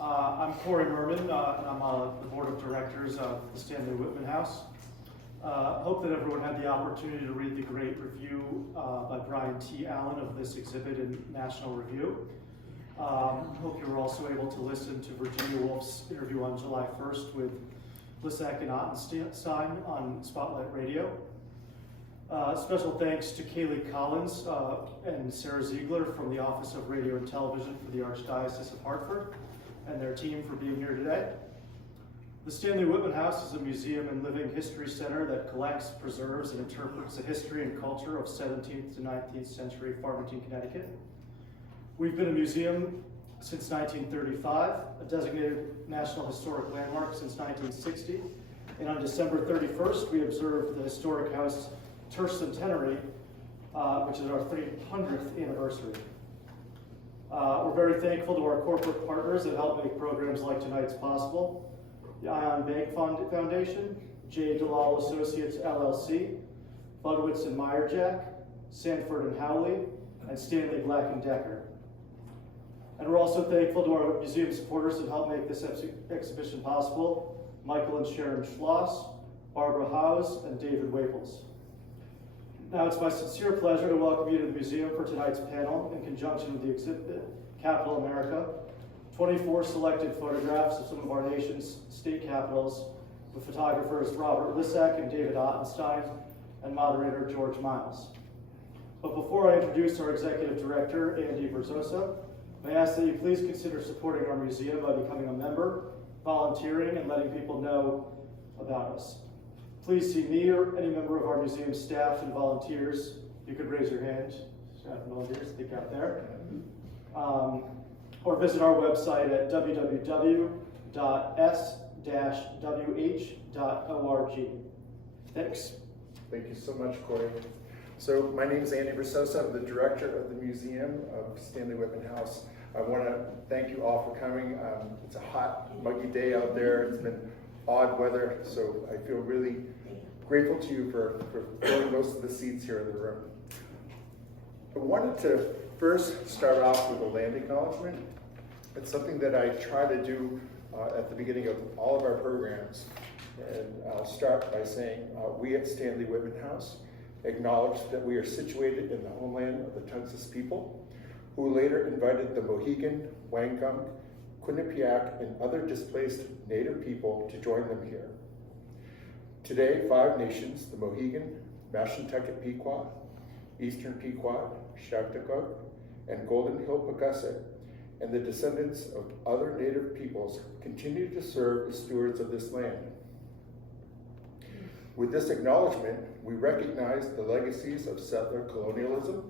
I'm Corey Merman, and I'm on the board of directors of the Stanley-Whitman House. Hope that everyone had the opportunity to read the great review by Brian T. Allen of this exhibit in National Review. Hope you were also able to listen to Virginia Woolf's interview on July 1st with Lisak and Ottenstein on Spotlight Radio. Special thanks to Kaylee Collins and Sarah Ziegler from the Office of Radio and Television for the Archdiocese of Hartford and their team for being here today. The Stanley-Whitman House is a museum and living history center that collects, preserves, and interprets the history and culture of 17th to 19th century Farmington, Connecticut. We've been a museum since 1935, a designated National Historic Landmark since 1960, and on December 31st, we observed the historic house tercentenary, which is our 300th anniversary. We're very thankful to our corporate partners that help make programs like tonight's possible. The Ion Bank Foundation, J. Dalal Associates LLC, Budwitz and Meyerjack, Sanford and Howley, and Stanley Black & Decker. And we're also thankful to our museum supporters that help make this exhibition possible, Michael and Sharon Schloss, Barbara Howes, and David Waples. Now it's my sincere pleasure to welcome you to the museum for tonight's panel in conjunction with the exhibit, Capital America, 24 selected photographs of some of our nation's state capitals with photographers Robert Lisak and David Ottenstein and moderator George Miles. But before I introduce our executive director, Andy Verzosa, may I ask that you please consider supporting our museum by becoming a member, volunteering, and letting people know about us. Please see me or any member of our museum staff and volunteers. You could raise your hand, staff and volunteers, think out there. Or visit our website at www.s-wh.org. Thanks. Thank you so much, Corey. So my name is Andy Verzosa. I'm the director of the Museum of Stanley-Whitman House. I want to thank you all for coming. It's a hot, muggy day out there. It's been odd weather, so I feel really grateful to you for filling most of the seats here in the room. I wanted to first start off with a land acknowledgement. It's something that I try to do at the beginning of all of our programs. And I'll start by saying we at Stanley-Whitman House acknowledge that we are situated in the homeland of the Tensas people, who later invited the Mohegan, Wangunk, Quinnipiac, and other displaced Native people to join them here. Today, 5 nations, the Mohegan, Mashantucket Pequot, Eastern Pequot, Shaktokuk, and Golden Hill Pecusset, and the descendants of other Native peoples continue to serve as stewards of this land. With this acknowledgement, we recognize the legacies of settler colonialism,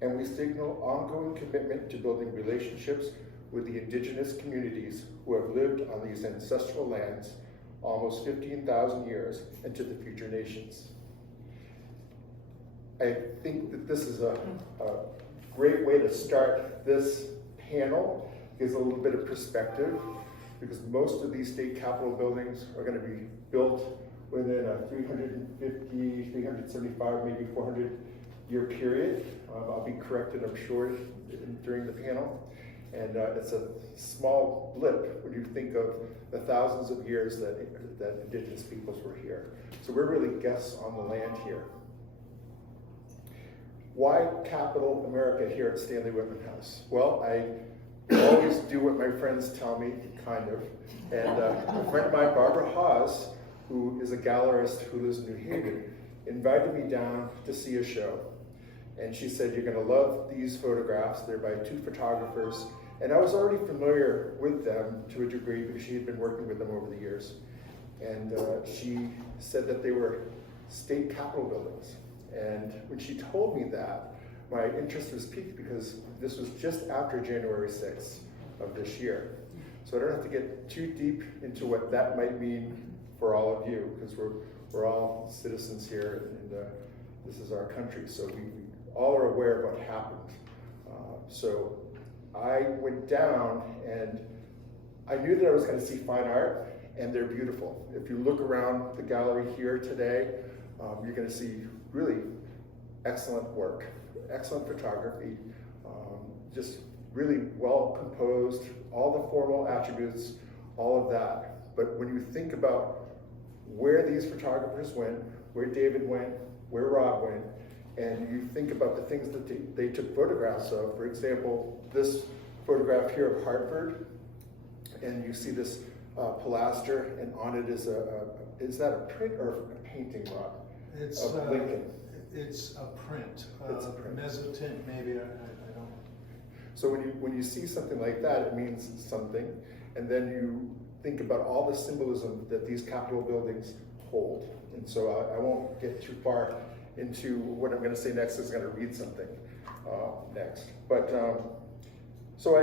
and we signal ongoing commitment to building relationships with the indigenous communities who have lived on these ancestral lands almost 15,000 years into the future nations. I think that this is a great way to start this panel, gives a little bit of perspective, because most of these state capitol buildings are going to be built within a 350, 375, maybe 400 year period. I'll be corrected, I'm sure, during the panel. And it's a small blip when you think of the thousands of years that indigenous peoples were here. So we're really guests on the land here. Why Capital America here at Stanley-Whitman House? Well, I always do what my friends tell me, kind of. And a friend of mine, Barbara Hawes, who is a gallerist who lives in New Haven, invited me down to see a show. And she said, you're gonna love these photographs. They're by 2 photographers. And I was already familiar with them to a degree because she had been working with them over the years. And she said that they were state capitol buildings. And when she told me that, my interest was piqued because this was just after January 6th of this year. So I don't have to get too deep into what that might mean for all of you, because we're all citizens here, and this is our country, so we all are aware of what happened. So I went down, and I knew that I was going to see fine art, and they're beautiful. If you look around the gallery here today, you're going to see really excellent work, excellent photography, just really well composed, all the formal attributes, all of that. But when you think about where these photographers went, where David went, where Rob went, and you think about the things that they took photographs of. For example, this photograph here of Hartford, and you see this pilaster, and on it is is that a print or a painting, Rob? It's of Lincoln. It's a print. It's a print. Mezzotint, maybe. I don't. So when you see something like that, it means something, and then you think about all the symbolism that these Capitol buildings hold. And so I won't get too far into what I'm going to say next. Is going to read something next. But so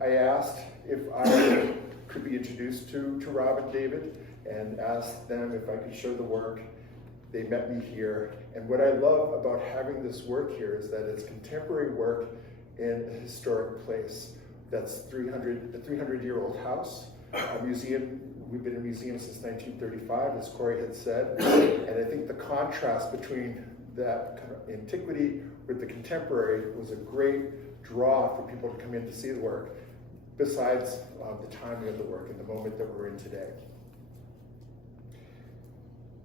I asked if I could be introduced to Rob and David, and asked them if I could show the work. They met me here, and what I love about having this work here is that it's contemporary work in a historic place. That's a 300-year-old house, a museum. We've been a museum since 1935, as Corey had said, and I think the contrast between that kind of antiquity with the contemporary was a great draw for people to come in to see the work, besides the timing of the work and the moment that we're in today.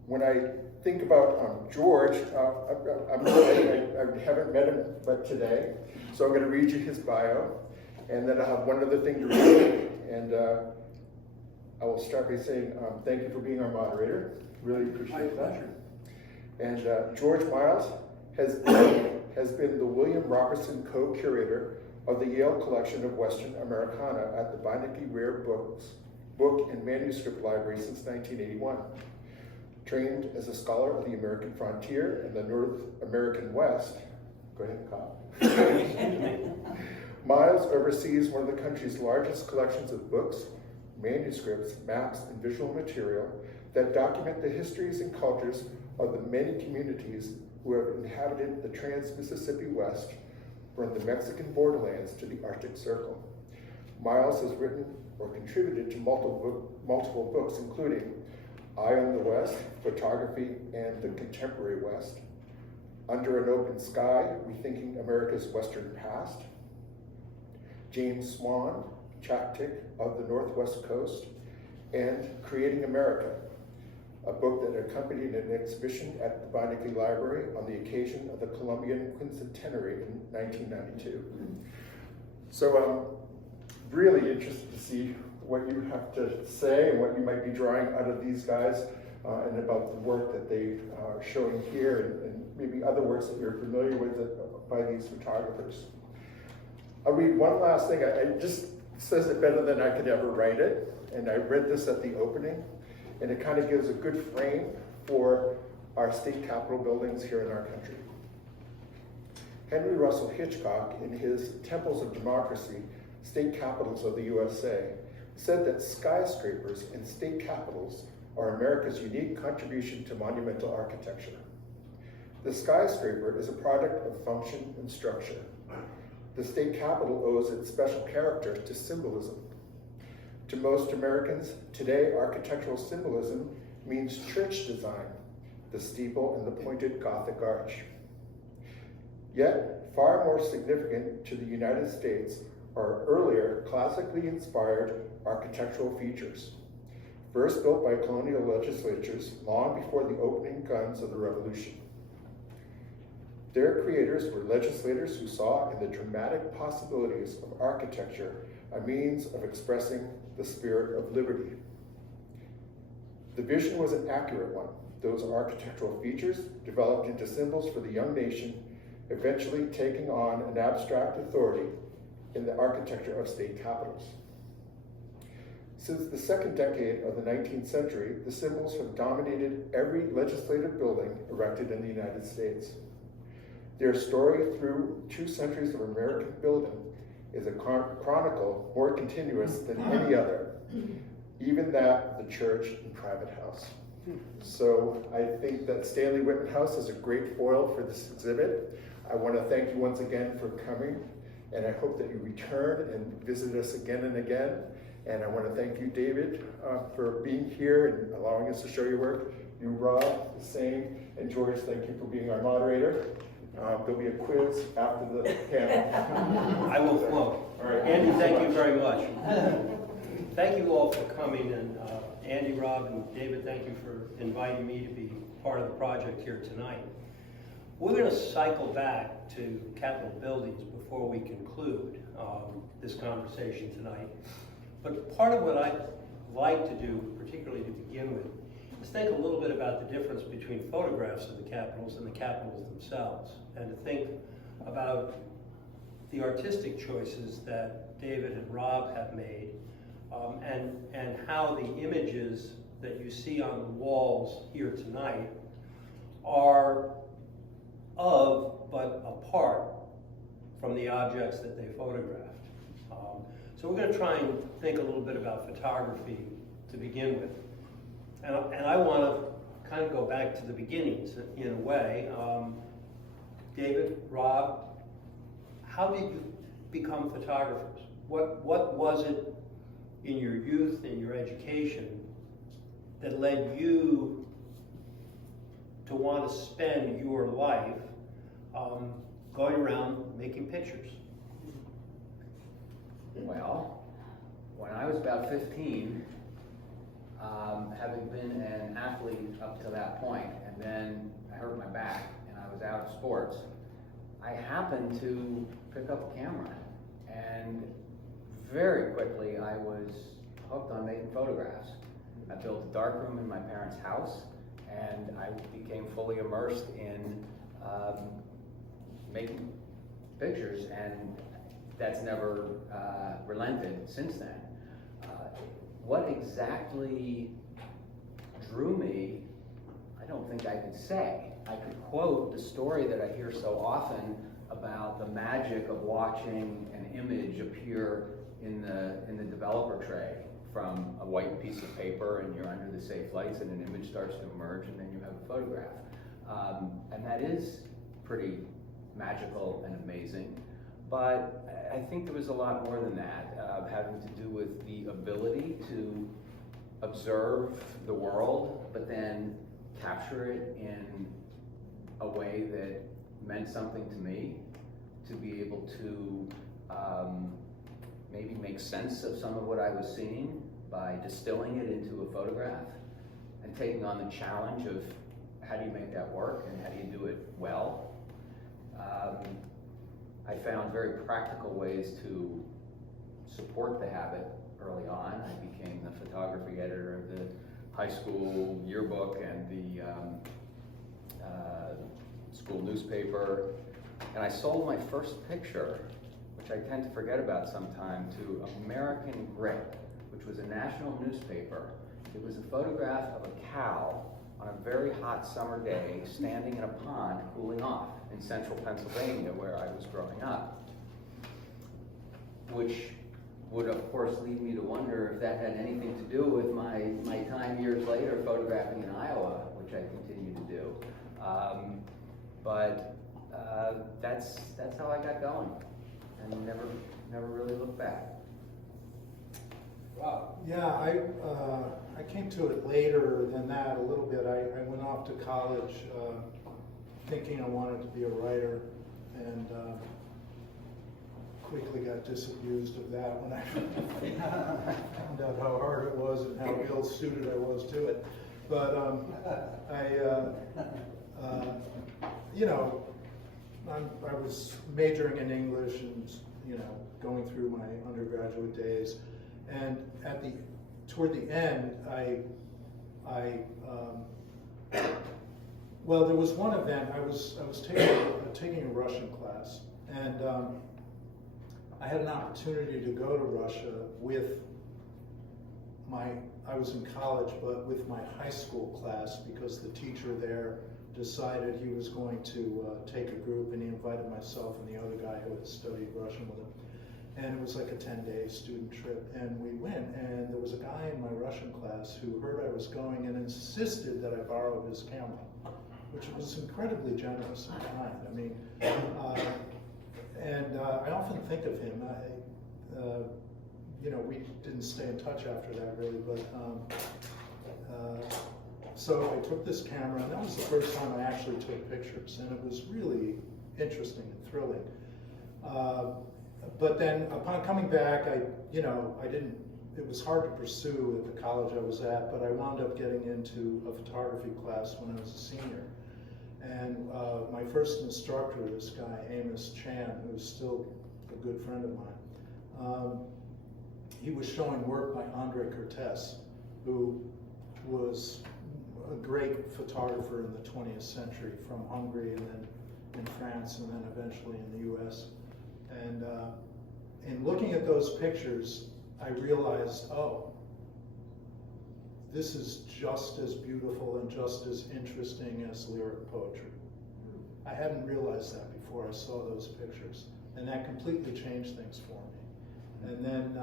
When I think about George, I haven't met him but today, so I'm going to read you his bio, and then I have one other thing to read, and I will start by saying thank you for being our moderator. Really appreciate that. And George Miles has been the William Robertson co-curator of the Yale collection of Western Americana at the Beinecke Rare Book and Manuscript Library since 1981. Trained as a scholar of the American frontier and the North American West. Go ahead, Cobb. Miles oversees one of the country's largest collections of books, manuscripts, maps, and visual material that document the histories and cultures of the many communities who have inhabited the trans-Mississippi West, from the Mexican borderlands to the Arctic Circle. Miles has written or contributed to multiple books, including Eye on the West, Photography and the Contemporary West, Under an Open Sky, Rethinking America's Western Past, James Swan, Chaptic of the Northwest Coast, and Creating America, a book that accompanied an exhibition at the Beinecke Library on the occasion of the Columbian Quincentenary in 1992. So I'm really interested to see what you have to say and what you might be drawing out of these guys and about the work that they are showing here and maybe other works that you're familiar with by these photographers. I'll read one last thing. It just says it better than I could ever write it, and I read this at the opening, and it kind of gives a good frame for our state capitol buildings here in our country. Henry Russell Hitchcock, in his Temples of Democracy, State Capitals of the USA, said that skyscrapers and state capitals are America's unique contribution to monumental architecture. The skyscraper is a product of function and structure. The state capitol owes its special character to symbolism. To most Americans, today architectural symbolism means church design, the steeple and the pointed Gothic arch. Yet, far more significant to the United States are earlier classically inspired architectural features, first built by colonial legislatures long before the opening guns of the Revolution. Their creators were legislators who saw in the dramatic possibilities of architecture a means of expressing the spirit of liberty. The vision was an accurate one. Those architectural features developed into symbols for the young nation, eventually taking on an abstract authority in the architecture of state capitals. Since the second decade of the 19th century, the symbols have dominated every legislative building erected in the United States. Their story through 2 centuries of American building is a chronicle more continuous than any other, even that of the church and private house. So I think that Stanley-Whitman House is a great foil for this exhibit. I want to thank you once again for coming, and I hope that you return and visit us again and again. And I want to thank you, David, for being here and allowing us to show your work. You, Rob, the same, and George, thank you for being our moderator. There'll be a quiz after the panel. I will float. All right. Andy, thank you very much. Thank you all for coming, and Andy, Rob, and David, thank you for inviting me to be part of the project here tonight. We're going to cycle back to Capitol buildings before we conclude this conversation tonight. But part of what I'd like to do, particularly to begin with, is think a little bit about the difference between photographs of the Capitols and the Capitols themselves, and to think about the artistic choices that David and Rob have made, and how the images that you see on the walls here tonight are of, but apart from the objects that they photographed. So we're going to try and think a little bit about photography to begin with. And I want to kind of go back to the beginnings in a way. David, Rob, how did you become photographers? What was it in your youth, in your education, that led you to want to spend your life going around making pictures? Well, when I was about 15, having been an athlete up to that point, and then I hurt my back and I was out of sports, I happened to pick up a camera, and very quickly I was hooked on making photographs. I built a darkroom in my parents' house, and I became fully immersed in making pictures, and that's never relented since then. What exactly drew me, I don't think I could say. I could quote the story that I hear so often about the magic of watching an image appear in the developer tray from a white piece of paper, and you're under the safe lights and an image starts to emerge, and then you have a photograph. And that is pretty magical and amazing. But I think there was a lot more than that, having to do with the ability to observe the world, but then capture it in a way that meant something to me, to be able to maybe make sense of some of what I was seeing by distilling it into a photograph, and taking on the challenge of how do you make that work and how do you do it well. I found very practical ways to support the habit early on. I became the photography editor of the high school yearbook and the school newspaper. And I sold my first picture, which I tend to forget about sometime, to American Grit, which was a national newspaper. It was a photograph of a cow on a very hot summer day standing in a pond cooling off in central Pennsylvania, where I was growing up. Which would of course lead me to wonder if that had anything to do with my time years later photographing in Iowa, which I continue to do. But that's how I got going, and never really looked back. Wow. Yeah, I came to it later than that a little bit. I went off to college thinking I wanted to be a writer, and quickly got disabused of that when I found out how hard it was and how ill suited I was to it. But I was majoring in English and going through my undergraduate days, and toward the end, well, there was one event. I was taking a Russian class, and I had an opportunity to go to Russia with I was in college, but with my high school class, because the teacher there decided he was going to take a group, and he invited myself and the other guy who had studied Russian with him. And it was like a 10-day student trip, and we went, and there was a guy in my Russian class who heard I was going and insisted that I borrow his camera, which was incredibly generous and kind. I mean, I often think of him. We didn't stay in touch after that really, but so I took this camera, and that was the first time I actually took pictures, and it was really interesting and thrilling. But then upon coming back, it was hard to pursue at the college I was at, but I wound up getting into a photography class when I was a senior. And my first instructor, this guy, Amos Chan, who's still a good friend of mine, he was showing work by Andre Cortés, who was a great photographer in the 20th century, from Hungary and then in France and then eventually in the US. And in looking at those pictures, I realized, oh, this is just as beautiful and just as interesting as lyric poetry. I hadn't realized that before I saw those pictures, and that completely changed things for me. And then,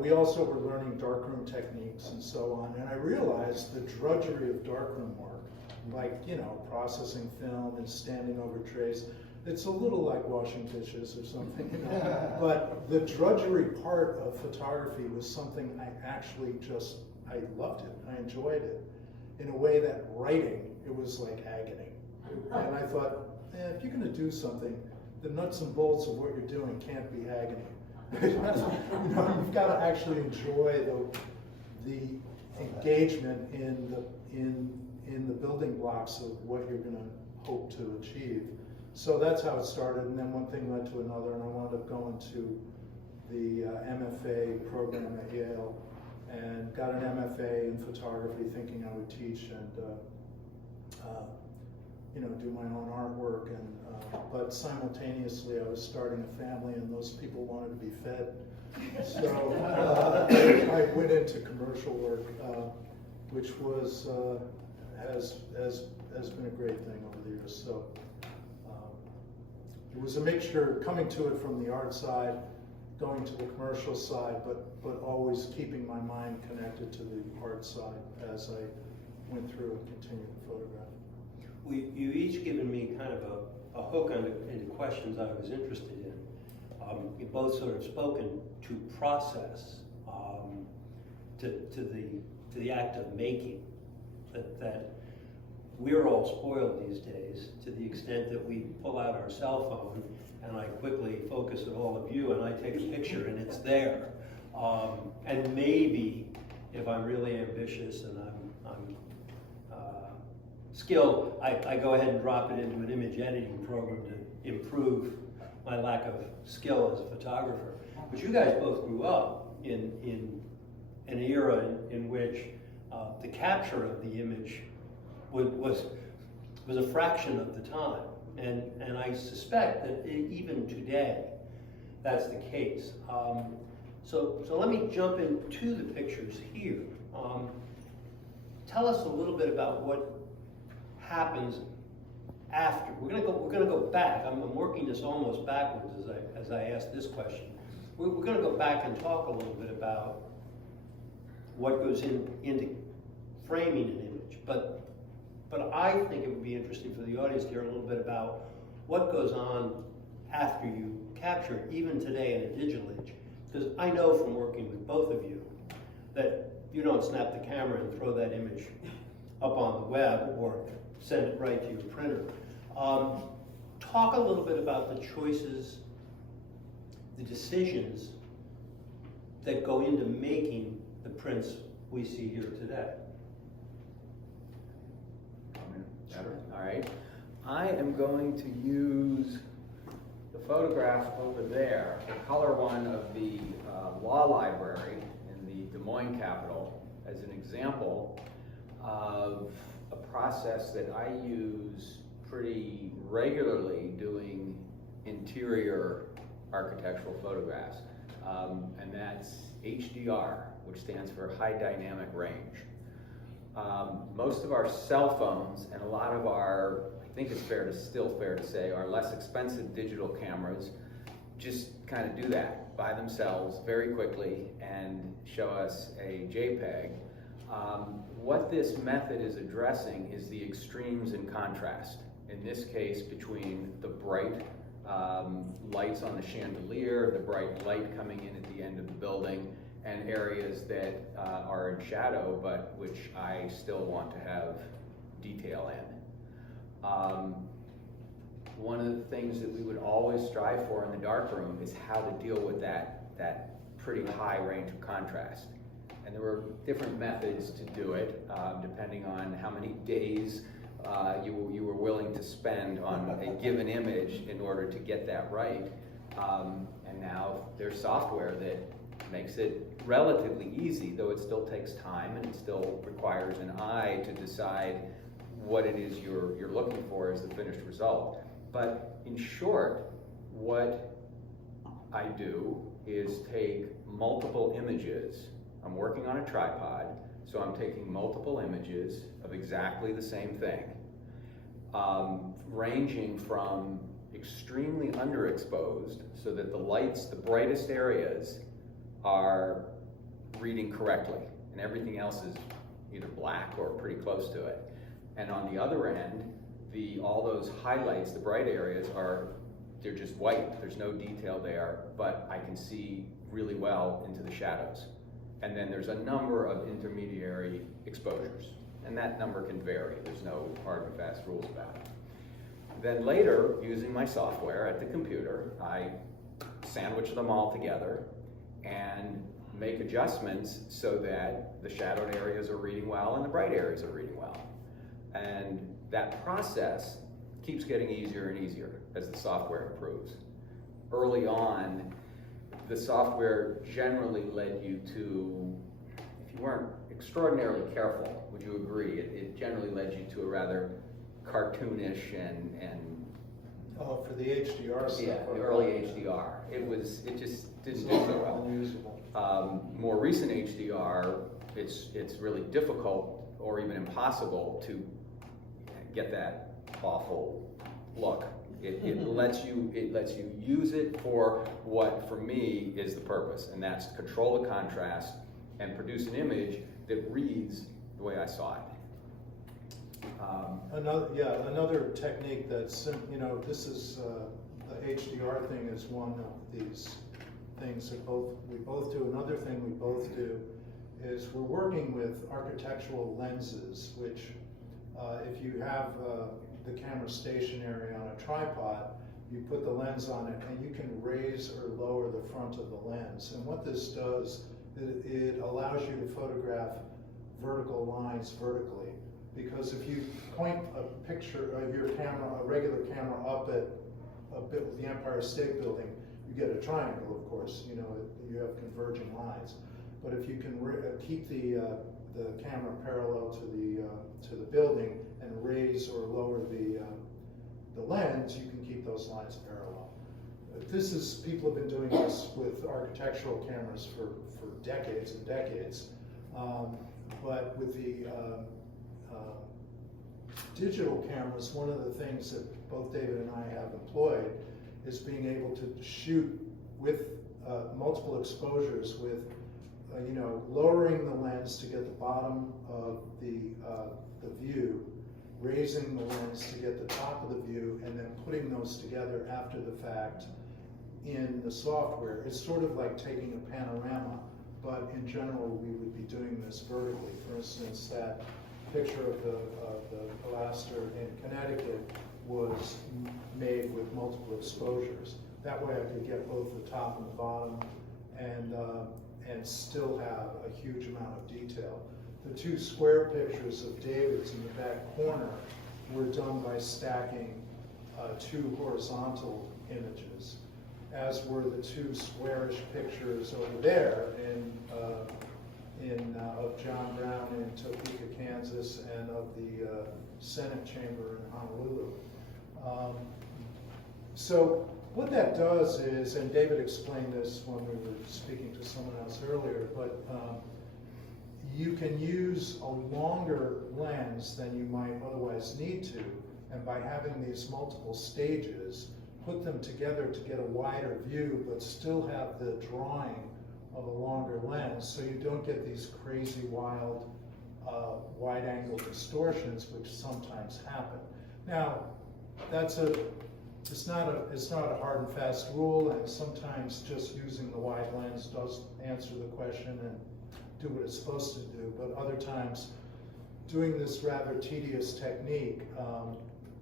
we also were learning darkroom techniques and so on, and I realized the drudgery of darkroom work, like, processing film and standing over trays. It's a little like washing dishes or something, but the drudgery part of photography was something I loved it, I enjoyed it, in a way that writing, it was like agony. And I thought, if you're gonna do something, the nuts and bolts of what you're doing can't be agony. You've got to actually enjoy the engagement in the building blocks of what you're going to hope to achieve. So that's how it started, and then one thing led to another, and I wound up going to the MFA program at Yale, and got an MFA in photography, thinking I would teach and do my own artwork. And but simultaneously, I was starting a family, and those people wanted to be fed. So I went into commercial work, which was has been a great thing over the years. So it was a mixture, coming to it from the art side, going to the commercial side, but always keeping my mind connected to the art side as I went through and continued to photograph. You've each given me kind of a hook into questions I was interested in. You've both sort of spoken to process, to the act of making, that we're all spoiled these days to the extent that we pull out our cell phone and I quickly focus at all of you and I take a picture and it's there. And maybe if I'm really ambitious and I'm skilled, I go ahead and drop it into an image editing program to improve my lack of skill as a photographer. But you guys both grew up in an era in which the capture of the image was a fraction of the time, and I suspect that even today that's the case. So let me jump into the pictures here. Tell us a little bit about what happens after. We're gonna go back. I'm working this almost backwards as I ask this question. We're gonna go back and talk a little bit about what goes into framing an image, but I think it would be interesting for the audience to hear a little bit about what goes on after you capture it, even today in a digital age. Because I know from working with both of you that you don't snap the camera and throw that image up on the web or send it right to your printer. Talk a little bit about the choices, the decisions that go into making the prints we see here today. All right. I am going to use the photograph over there, the color one of the law library in the Des Moines Capitol, as an example of a process that I use pretty regularly doing interior architectural photographs, and that's HDR, which stands for High Dynamic Range. Most of our cell phones and a lot of our, I think it's still fair to say, our less expensive digital cameras just kind of do that by themselves very quickly and show us a JPEG. What this method is addressing is the extremes in contrast. In this case, between the bright lights on the chandelier, the bright light coming in at the end of the building, and areas that are in shadow, but which I still want to have detail in. one of the things that we would always strive for in the darkroom is how to deal with that pretty high range of contrast. And there were different methods to do it, depending on how many days you were willing to spend on a given image in order to get that right. And now there's software that makes it relatively easy, though it still takes time and it still requires an eye to decide what it is you're looking for as the finished result. But in short, what I do is take multiple images. I'm working on a tripod, so I'm taking multiple images of exactly the same thing, ranging from extremely underexposed, so that the lights, the brightest areas, are reading correctly, and everything else is either black or pretty close to it. And on the other end, all those highlights, the bright areas, they're just white. There's no detail there, but I can see really well into the shadows. And then there's a number of intermediary exposures, and that number can vary. There's no hard and fast rules about it. Then later, using my software at the computer, I sandwich them all together and make adjustments so that the shadowed areas are reading well and the bright areas are reading well. And that process keeps getting easier and easier as the software improves. Early on, the software generally led you to, if you weren't extraordinarily careful, would you agree, it generally led you to a rather cartoonish and Oh, for the HDR stuff. yeah, the early HDR. It just didn't do so well. Unusable. More recent HDR, it's really difficult or even impossible to get that awful look. It lets you use it for what, for me, is the purpose, and that's to control the contrast and produce an image that reads the way I saw it. Another technique that's, this is, the HDR thing is one of these things that we both do. Another thing we both do is we're working with architectural lenses, which if you have the camera stationary on a tripod, you put the lens on it and you can raise or lower the front of the lens. And what this does, it allows you to photograph vertical lines vertically. Because if you point a picture of your camera, a regular camera, up at the Empire State Building, you get a triangle, of course. You have converging lines. But if you can keep the camera parallel to the building and raise or lower the lens, you can keep those lines parallel. People have been doing this with architectural cameras for decades and decades. But with the digital cameras, one of the things that both David and I have employed is being able to shoot with multiple exposures with, lowering the lens to get the bottom of the view, raising the lens to get the top of the view, and then putting those together after the fact in the software. It's sort of like taking a panorama, but in general, we would be doing this vertically. For instance, that picture of the Pilaster in Connecticut was made with multiple exposures. That way I could get both the top and the bottom and still have a huge amount of detail. The two square pictures of David's in the back corner were done by stacking two horizontal images, as were the two squarish pictures over there of John Brown in Topeka, Kansas, and of the Senate chamber in Honolulu. So what that does is, and David explained this when we were speaking to someone else earlier, but you can use a longer lens than you might otherwise need to, and by having these multiple stages, put them together to get a wider view, but still have the drawing of a longer lens, so you don't get these crazy, wild, wide-angle distortions, which sometimes happen. Now, it's not a hard and fast rule, and sometimes just using the wide lens does answer the question and do what it's supposed to do, but other times doing this rather tedious technique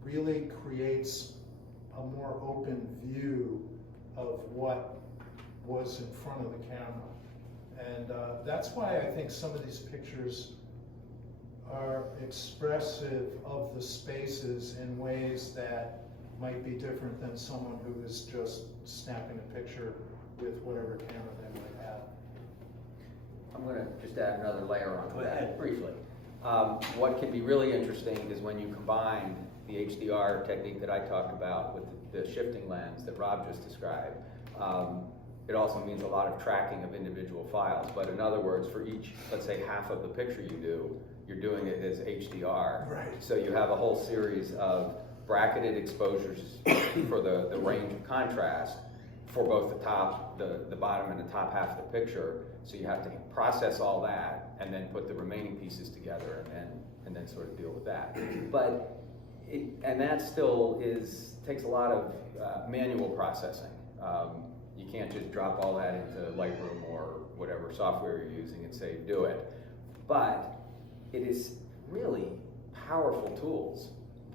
really creates a more open view of what was in front of the camera. And that's why I think some of these pictures are expressive of the spaces in ways that might be different than someone who is just snapping a picture with whatever camera they might have. I'm going to just add another layer on Go that ahead. briefly. What can be really interesting is when you combine the HDR technique that I talked about with the shifting lens that Rob just described. It also means a lot of tracking of individual files. But in other words, for each, let's say, half of the picture you do, you're doing it as HDR. Right. So you have a whole series of bracketed exposures for the range of contrast for both the top, the bottom, and the top half of the picture. So you have to process all that and then put the remaining pieces together and then sort of deal with that. But and that still takes a lot of manual processing. You can't just drop all that into Lightroom or whatever software you're using and say do it. But it is really powerful tools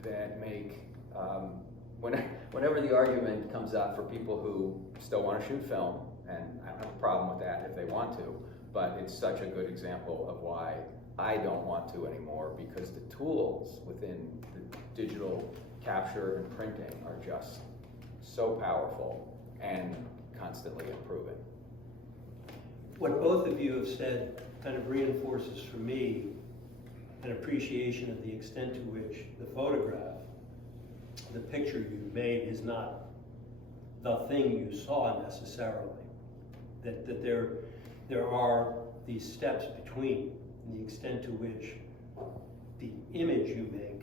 that make, whenever the argument comes up for people who still want to shoot film, and I don't have a problem with that if they want to, but it's such a good example of why I don't want to anymore, because the tools within the digital capture and printing are just so powerful and constantly improving. What both of you have said kind of reinforces for me an appreciation of the extent to which the photograph, the picture you made, is not the thing you saw necessarily. That there are these steps between, and the extent to which the image you make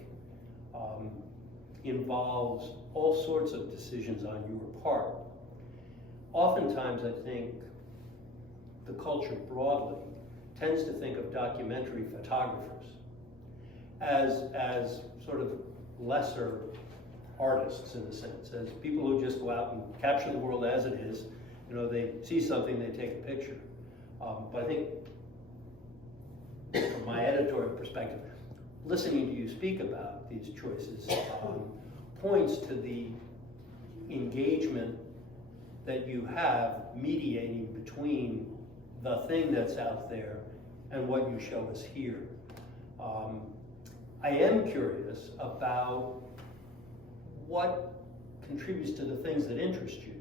involves all sorts of decisions on your part. Oftentimes, I think the culture broadly tends to think of documentary photographers as sort of lesser artists, in a sense, as people who just go out and capture the world as it is. You know, they see something, they take a picture. But I think, from my editorial perspective, listening to you speak about these choices points to the engagement that you have mediating between the thing that's out there and what you show us here. I am curious about what contributes to the things that interest you.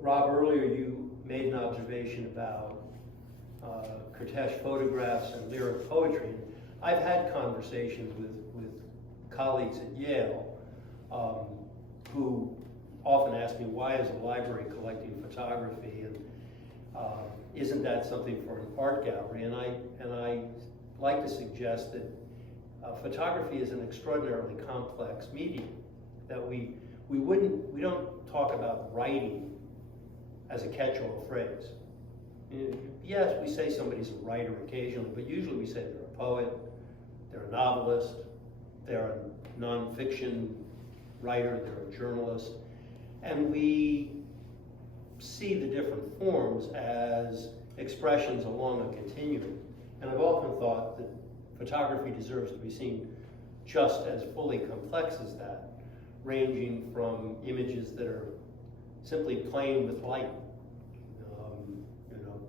Rob, earlier you made an observation about Kurtesh photographs and lyric poetry. I've had conversations with colleagues at Yale who often ask me, why is a library collecting photography, and isn't that something for an art gallery? And I like to suggest that photography is an extraordinarily complex medium, that we don't talk about writing as a catch-all phrase. Yes, we say somebody's a writer occasionally, but usually we say they're a poet, they're a novelist, they're a nonfiction writer, they're a journalist, and we see the different forms as expressions along a continuum. And I've often thought that photography deserves to be seen just as fully complex as that, ranging from images that are simply playing with light,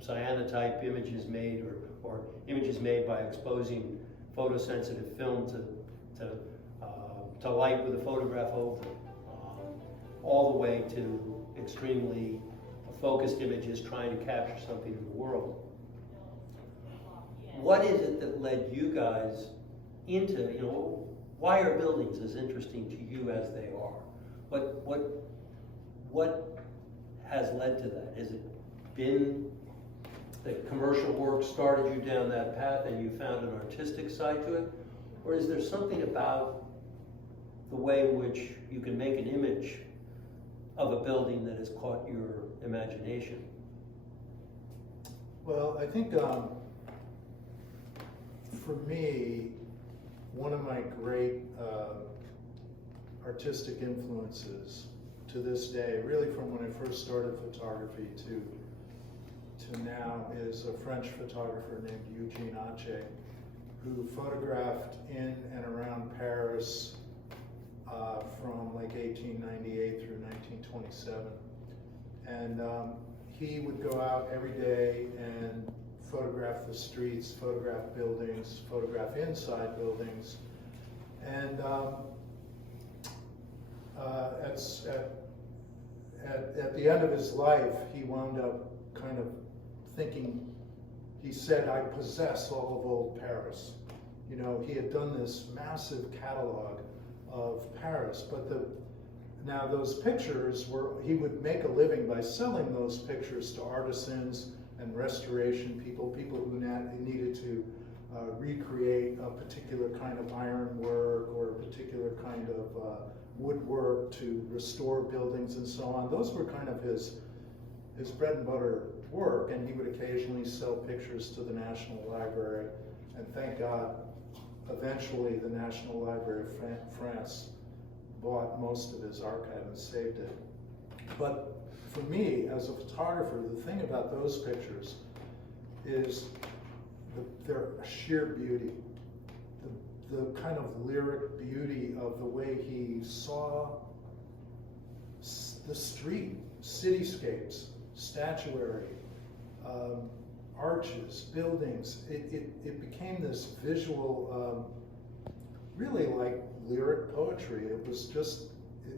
cyanotype images made, or images made by exposing photosensitive film to light with a photograph over, all the way to extremely focused images trying to capture something in the world. What is it that led you guys into, why are buildings as interesting to you as they are? What has led to that? Has it been that commercial work started you down that path and you found an artistic side to it? Or is there something about the way in which you can make an image of a building that has caught your imagination? Well, I think for me, one of my great artistic influences to this day, really from when I first started photography to now, is a French photographer named Eugene Ache, who photographed in and around Paris from like 1898 through 1927. And he would go out every day and photograph the streets, photograph buildings, photograph inside buildings. And at the end of his life, he wound up kind of thinking, he said, I possess all of old Paris. You know, he had done this massive catalog of Paris, but now those pictures he would make a living by selling those pictures to artisans and restoration people who needed to recreate a particular kind of ironwork or a particular kind of woodwork to restore buildings and so on. Those were kind of his bread and butter work, and he would occasionally sell pictures to the National Library, and thank God, eventually the National Library of France bought most of his archive and saved it. But for me, as a photographer, the thing about those pictures is their sheer beauty, the kind of lyric beauty of the way he saw the street, cityscapes, statuary, arches, buildings. It became this visual, really like lyric poetry. It was just,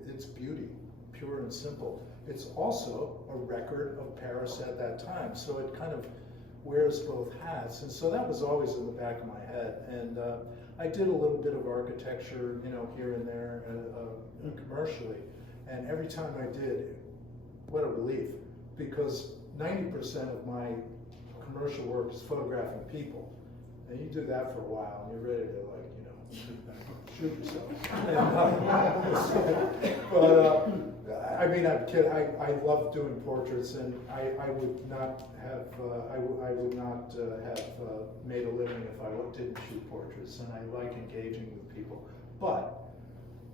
it's beauty, pure and simple. It's also a record of Paris at that time, so it kind of wears both hats. And so that was always in the back of my head. And I did a little bit of architecture, you know, here and there, commercially. And every time I did, what a relief, because 90% of my commercial work is photographing people. And you do that for a while, and you're ready to, like, you know, shoot yourself. I mean, I'm kidding. I love doing portraits, and I would not have made a living if I didn't shoot portraits. And I like engaging with people, but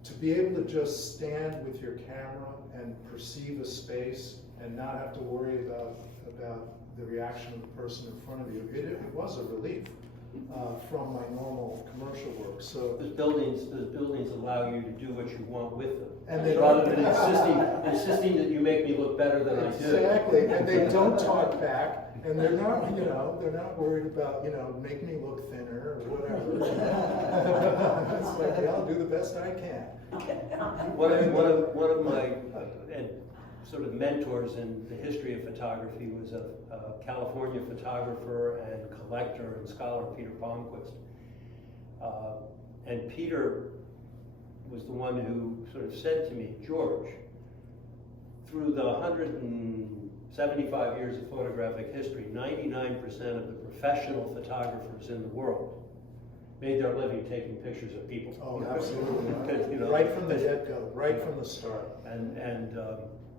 to be able to just stand with your camera and perceive a space and not have to worry about the reaction of the person in front of you, it was a relief from my normal commercial work. So Those buildings allow you to do what you want with them, and they rather than insisting that you make me look better than I do. Exactly, and they don't talk back, and they're not, you know, they're not worried about, you know, making me look thinner or whatever. It's like, yeah, I'll do the best I can. One of my sort of mentors in the history of photography was a California photographer and collector and scholar, Peter Palmquist. And Peter was the one who sort of said to me, George, through the 175 years of photographic history, 99% of the professional photographers in the world made their living taking pictures of people. Oh, absolutely. You know, right from the get-go, right from the start. And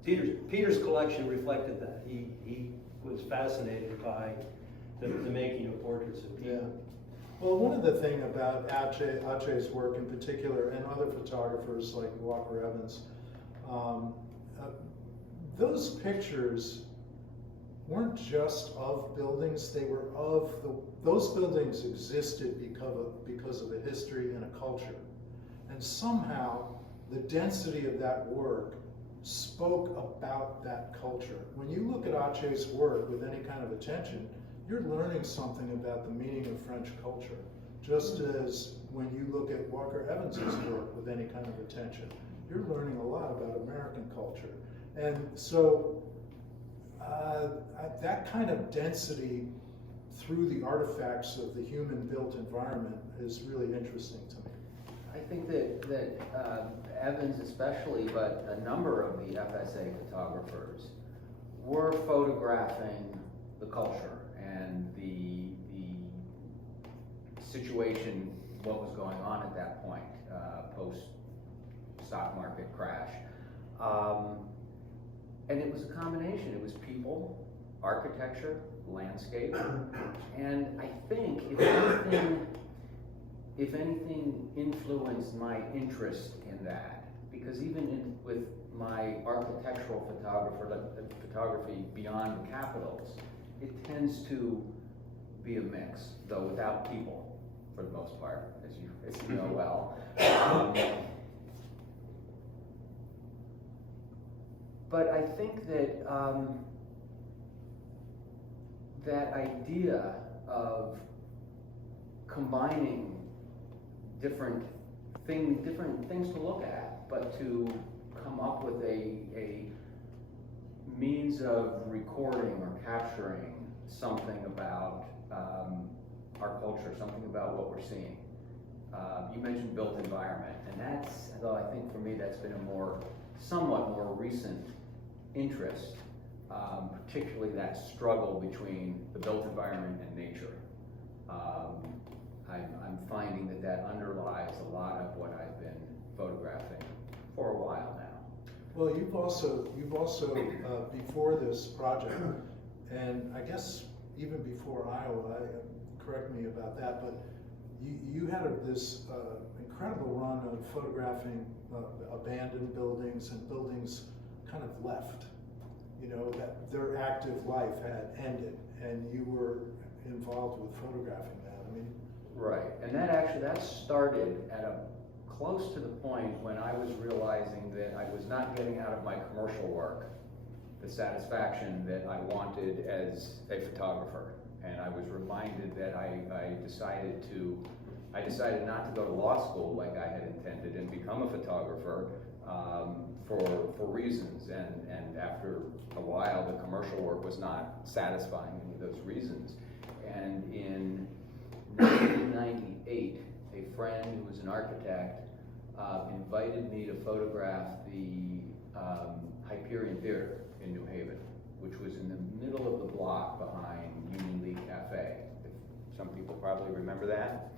Peter's collection reflected that. He was fascinated by the making of portraits of people. Yeah. Well, one of the things about Ache's work in particular, and other photographers like Walker Evans, those pictures weren't just of buildings, they were of those buildings existed because of a history and a culture. And somehow the density of that work spoke about that culture. When you look at Ache's work with any kind of attention, you're learning something about the meaning of French culture, just as when you look at Walker Evans's work with any kind of attention, you're learning a lot about American culture. And so that kind of density through the artifacts of the human-built environment is really interesting to me. I think that Evans especially, but a number of the FSA photographers were photographing the culture and the situation, what was going on at that point, post stock market crash. And it was a combination. It was people, architecture, landscape, and I think if anything influenced my interest in that, because even with my architectural photography beyond the capitals, it tends to be a mix, though without people, for the most part, as you know well. But I think that that idea of combining different things to look at, but to come up with a means of recording or capturing something about our culture, something about what we're seeing. You mentioned built environment, and that's, though I think for me that's been a somewhat more recent interest, particularly that struggle between the built environment and nature. I'm finding that underlies a lot of what I've been photographing for a while now. Well, you've also before this project, and I guess even before Iowa, correct me about that, but you had this incredible run of photographing abandoned buildings and buildings kind of left, you know, that their active life had ended, and you were involved with photographing that. I mean, right, and that started at close to the point when I was realizing that I was not getting out of my commercial work the satisfaction that I wanted as a photographer. And I was reminded that I decided not to go to law school like I had intended and become a photographer for reasons. And after a while, the commercial work was not satisfying any of those reasons. And in 1998, a friend who was an architect invited me to photograph the Hyperion Theater in New Haven, which was in the middle of the block behind Union League Cafe. Some people probably remember that.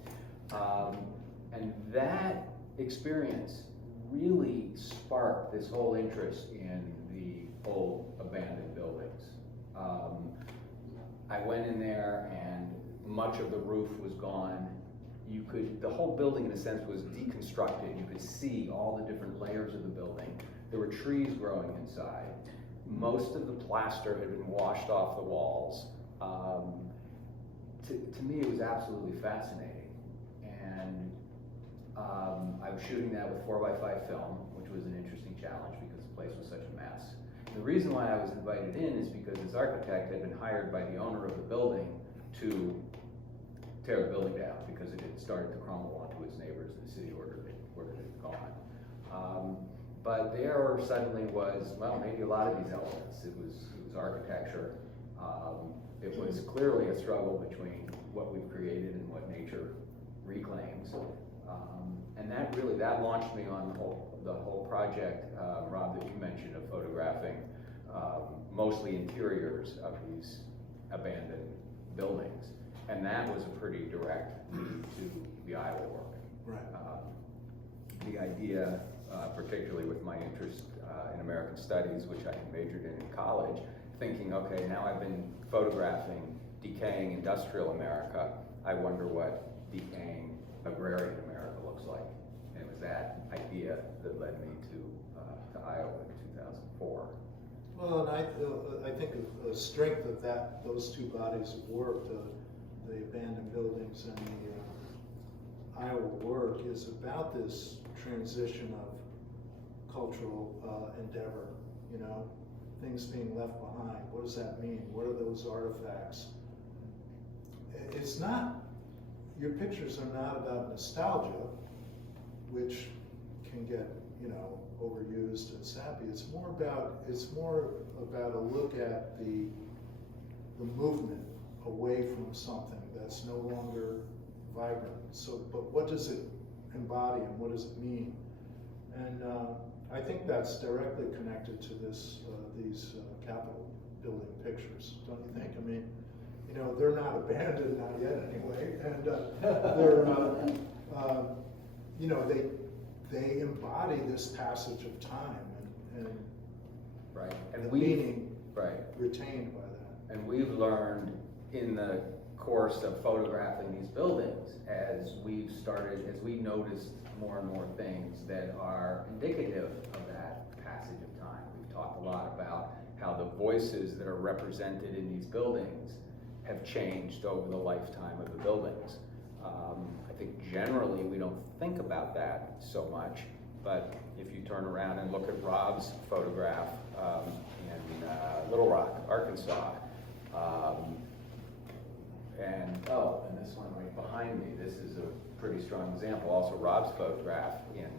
And that experience really sparked this whole interest in the old abandoned buildings. I went in there and much of the roof was gone. The whole building in a sense was deconstructed. You could see all the different layers of the building. There were trees growing inside. Most of the plaster had been washed off the walls. To me, it was absolutely fascinating. And I was shooting that with 4x5 film, which was an interesting challenge because the place was such a mess. The reason why I was invited in is because this architect had been hired by the owner of the building to tear the building down because it had started to crumble onto its neighbors and the city ordered it gone. But there suddenly was, well, maybe a lot of these elements. It was architecture. It was clearly a struggle between what we've created and what nature reclaims. And that launched me on the whole project, Rob, that you mentioned of photographing mostly interiors of these abandoned buildings. And that was a pretty direct lead to the Iowa work. right. The idea, particularly with my interest in American Studies, which I had majored in college, thinking, okay, now I've been photographing decaying industrial America, I wonder what decaying agrarian America looks like. And it was that idea that led me to Iowa in 2004. Well, and I think the strength of those two bodies of work, the abandoned buildings and the Iowa work, is about this transition of cultural endeavor, you know, things being left behind. What does that mean? What are those artifacts? It's not, your pictures are not about nostalgia, which can get, you know, overused and sappy. It's more about a look at the movement away from something that's no longer vibrant. So, but what does it embody and what does it mean? And I think that's directly connected to these Capitol building pictures, don't you think? I mean, you know, they're not abandoned, not yet anyway, and they're, you know, they embody this passage of time and Right. the And meaning right. retained by that. And we've learned in the course of photographing these buildings, as we noticed more and more things that are indicative of that passage of time. We've talked a lot about how the voices that are represented in these buildings have changed over the lifetime of the buildings. I think generally we don't think about that so much, But if you turn around and look at Rob's photograph in Little Rock, Arkansas, and this one right behind me, this is a pretty strong example. Also Rob's photograph in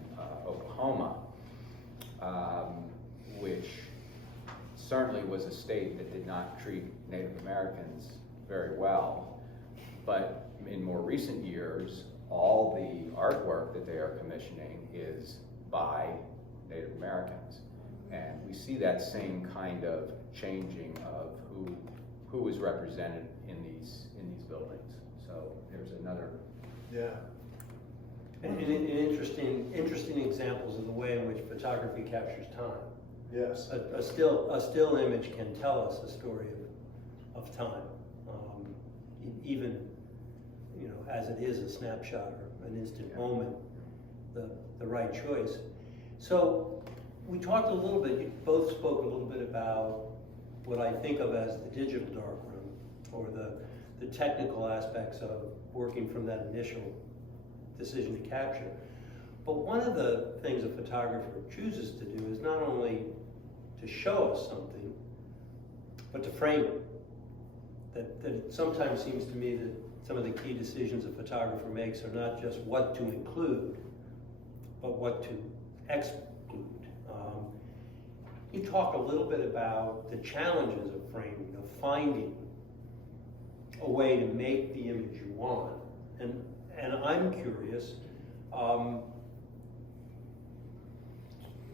Oklahoma, which certainly was a state that did not treat Native Americans very well. But in more recent years, all the artwork that they are commissioning is by Native Americans. And we see that same kind of changing of who is represented in these buildings. So there's another. Yeah. And interesting examples of the way in which photography captures time. Yes. A still image can tell us a story of time, even as it is a snapshot or an instant moment, the right choice. So we talked a little bit. You both spoke a little bit about what I think of as the digital darkroom, or the technical aspects of working from that initial decision to capture. But one of the things a photographer chooses to do is not only to show us something, but to frame it. That it sometimes seems to me that some of the key decisions a photographer makes are not just what to include, but what to exclude. You talk a little bit about the challenges of framing, of finding a way to make the image you want. And I'm curious,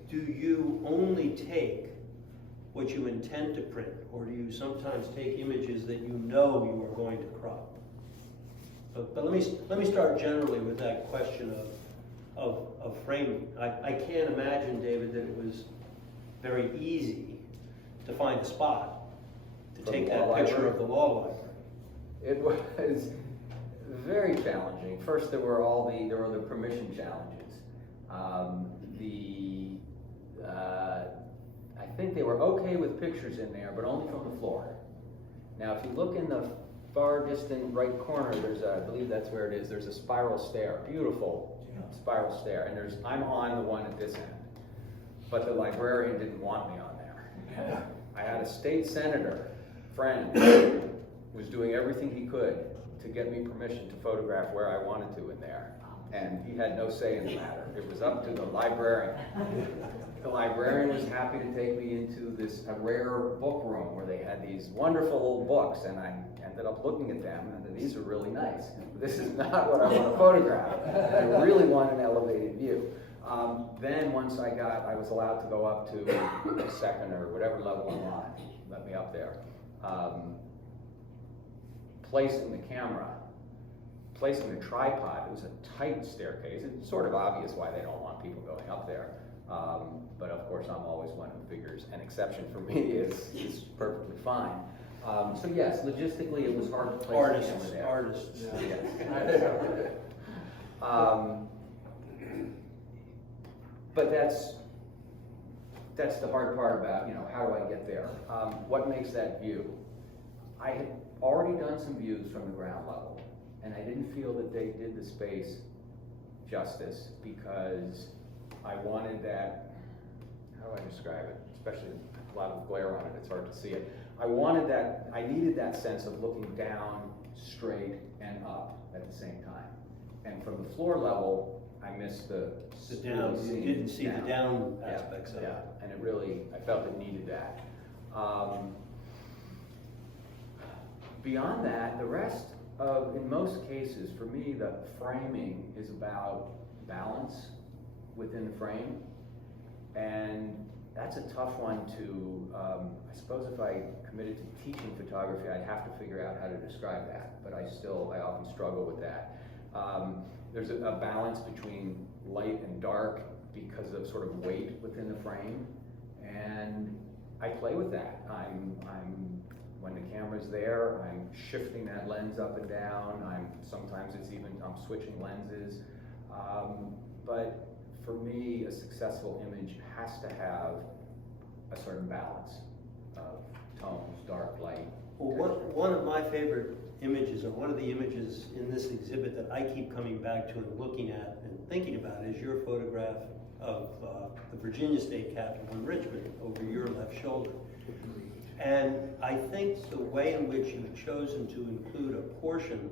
do you only take what you intend to print, or do you sometimes take images that you know you are going to crop? But let me start generally with that question of framing. I can't imagine, David, that it was very easy to find a spot to From take the that law picture library? of the law library. It was very challenging. First, there were the permission challenges. I think they were okay with pictures in there, but only from the floor. Now, if you look in the far distant right corner, I believe that's where it is, there's a spiral stair, beautiful spiral stair, and I'm on the one at this end. But the librarian didn't want me on there. I had a state senator friend who was doing everything he could to get me permission to photograph where I wanted to in there. And he had no say in the matter. It was up to the librarian. The librarian was happy to take me into a rare book room where they had these wonderful books, and I ended up looking at them, and these are really nice. This is not what I want to photograph. I really want an elevated view. Then once I was allowed to go up to the second or whatever level I'm on, let me up there. Placing the camera, placing the tripod, it was a tight staircase. It's sort of obvious why they don't want people going up there. But of course, I'm always one who figures an exception for me is perfectly fine. So yes, logistically, it was hard to place the camera there. Artists. Yes. But that's the hard part about, how do I get there? What makes that view? I had already done some views from the ground level, and I didn't feel that they did the space justice because I wanted that, how do I describe it? Especially a lot of glare on it, it's hard to see it. I needed that sense of looking down, straight, and up at the same time. And from the floor level, I missed the down. You didn't see the down aspects of it. Yeah, and I felt it needed that. Beyond that, the rest in most cases, for me, the framing is about balance within the frame. And that's a tough one to, I suppose if I committed to teaching photography, I'd have to figure out how to describe that, but I often struggle with that. There's a balance between light and dark because of sort of weight within the frame, and I play with that. When the camera's there, I'm shifting that lens up and down. Sometimes I'm switching lenses. But for me, a successful image has to have a certain balance of tones, dark, light. Well, one of my favorite images, or one of the images in this exhibit that I keep coming back to and looking at and thinking about, is your photograph of the Virginia State Capitol in Richmond over your left shoulder. And I think the way in which you've chosen to include a portion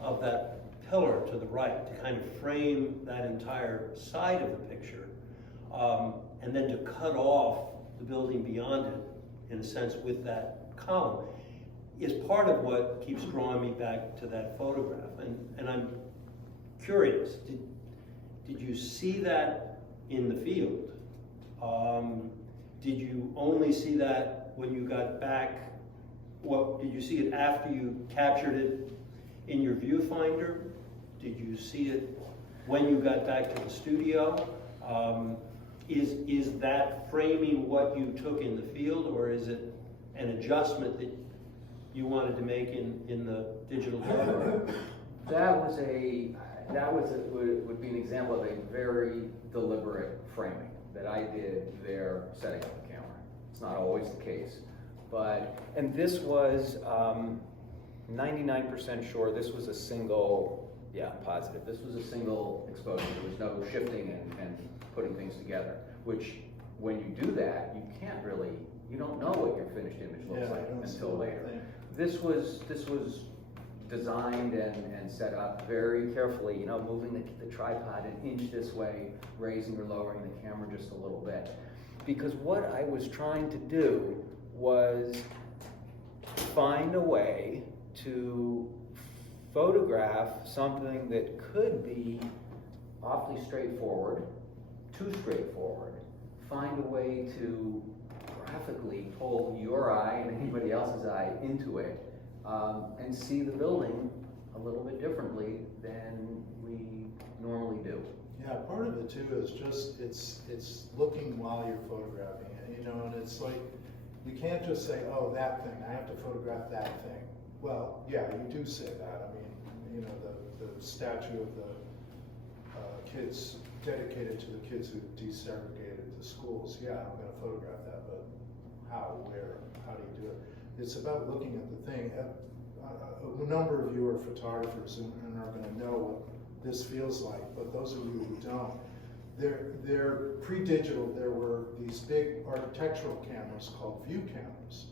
of that pillar to the right to kind of frame that entire side of the picture, and then to cut off the building beyond it, in a sense, with that column, is part of what keeps drawing me back to that photograph. And I'm curious, did you see that in the field? Did you only see that when you got back? Well, did you see it after you captured it in your viewfinder? Did you see it when you got back to the studio? Is that framing what you took in the field, or is it an adjustment that you wanted to make in the digital gallery? Would be an example of a very deliberate framing that I did there setting up the camera. It's not always the case, and this was 99% sure this was a single, positive. This was a single exposure. There was no shifting and putting things together, which when you do that, you don't know what your finished image looks like until later. This was designed and set up very carefully, moving the tripod an inch this way, raising or lowering the camera just a little bit. Because what I was trying to do was find a way to photograph something that could be awfully straightforward, too straightforward, find a way to graphically pull your eye and anybody else's eye into it, and see the building a little bit differently than we normally do. Yeah, part of it too is just, it's looking while you're photographing it, and it's like, you can't just say, oh, that thing, I have to photograph that thing. Well, yeah, you do say that. I mean, the statue of the kids, dedicated to the kids who desegregated the schools, yeah, I'm gonna photograph that, but how, where, how do you do it? It's about looking at the thing. A number of you are photographers and are going to know what this feels like, but those of you who don't, they're pre-digital. There were these big architectural cameras called view cameras,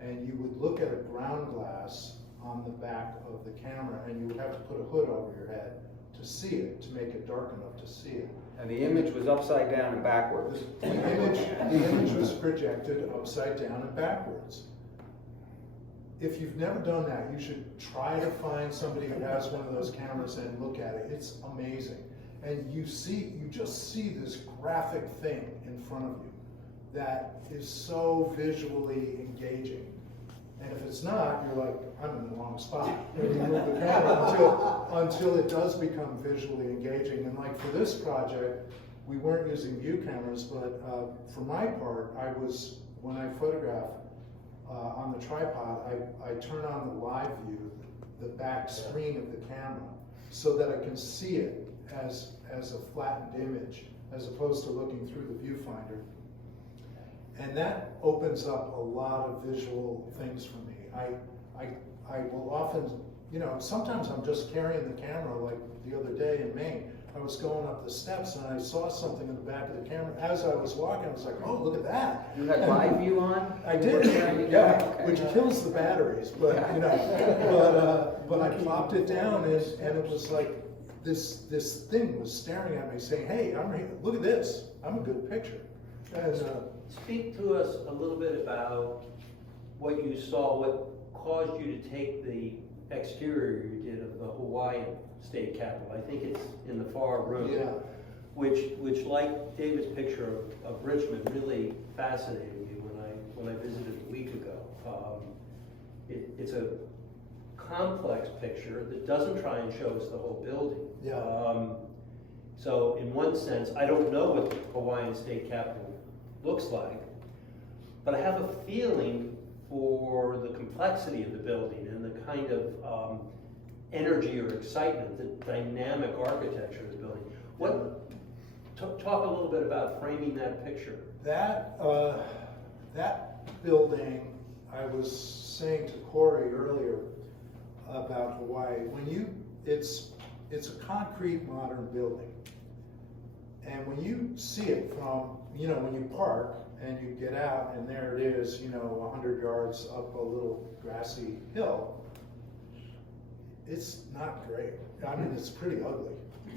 and you would look at a ground glass on the back of the camera, and you would have to put a hood over your head to see it, to make it dark enough to see it. And the image was upside down and backwards. The image was projected upside down and backwards. If you've never done that, you should try to find somebody who has one of those cameras and look at it. It's amazing. And you just see this graphic thing in front of you that is so visually engaging. And if it's not, you're like, I'm in the wrong spot. And you move the camera until it does become visually engaging. And like for this project, we weren't using view cameras, but for my part, when I photograph on the tripod, I turn on the live view, the back screen of the camera, so that I can see it as a flattened image, as opposed to looking through the viewfinder. And that opens up a lot of visual things for me. I will often, sometimes I'm just carrying the camera, like the other day in Maine. I was going up the steps and I saw something in the back of the camera. As I was walking, I was like, oh, look at that. You had live view on? I did, yeah, which kills the batteries, but, but I plopped it down and it was like, this thing was staring at me saying, hey, look at this, I'm a good picture. And, speak to us a little bit about what you saw, what caused you to take the exterior you did of the Hawaiian State Capitol. I think it's in the far room, yeah. which like David's picture of Richmond, really fascinated me when I visited a week ago. It's a complex picture that doesn't try and show us the whole building. Yeah. So in one sense, I don't know what the Hawaiian State Capitol looks like, but I have a feeling for the complexity of the building and the kind of energy or excitement, the dynamic architecture of the building. Talk a little bit about framing that picture. That building, I was saying to Corey earlier about Hawaii, it's a concrete modern building. And when you see it from, when you park and you get out and there it is, 100 yards up a little grassy hill, it's not great. I mean, it's pretty ugly.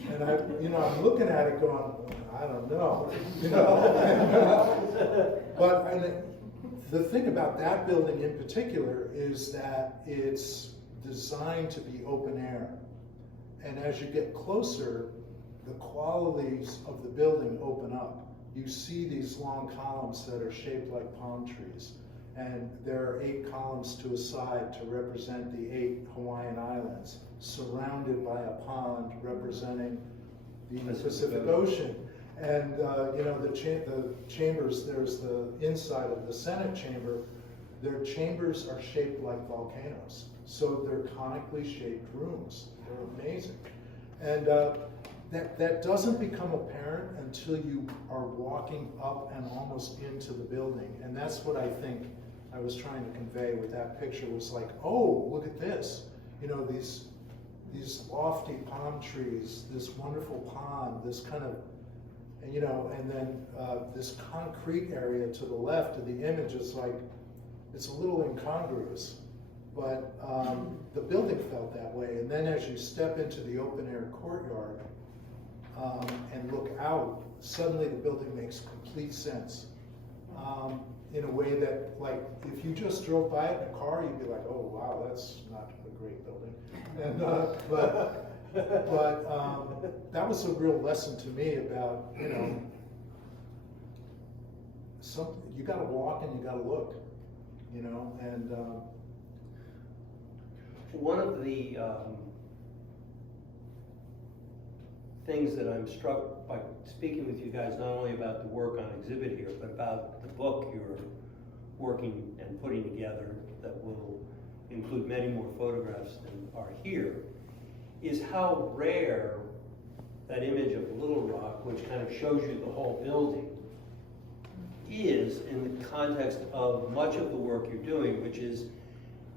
And I'm looking at it going, I don't know, But the thing about that building in particular is that it's designed to be open air. And as you get closer, the qualities of the building open up. You see these long columns that are shaped like palm trees. And there are 8 columns to a side to represent the 8 Hawaiian islands, surrounded by a pond representing the Pacific Ocean. And the chambers, there's the inside of the Senate chamber, their chambers are shaped like volcanoes. So they're conically shaped rooms. They're amazing. And that doesn't become apparent until you are walking up and almost into the building. And that's what I think I was trying to convey with that picture, was like, oh, look at this. These lofty palm trees, this wonderful pond, this kind of, and then this concrete area to the left of the image is like, it's a little incongruous, but the building felt that way. And then as you step into the open air courtyard and look out, suddenly the building makes complete sense. In a way that, like, if you just drove by it in a car, you'd be like, oh wow, that's not a great building. And but that was a real lesson to me about, you got to walk and you got to look, and one of the things that I'm struck by speaking with you guys, not only about the work on exhibit here, but about the book you're working and putting together that will include many more photographs than are here, is how rare that image of Little Rock, which kind of shows you the whole building, is in the context of much of the work you're doing, which is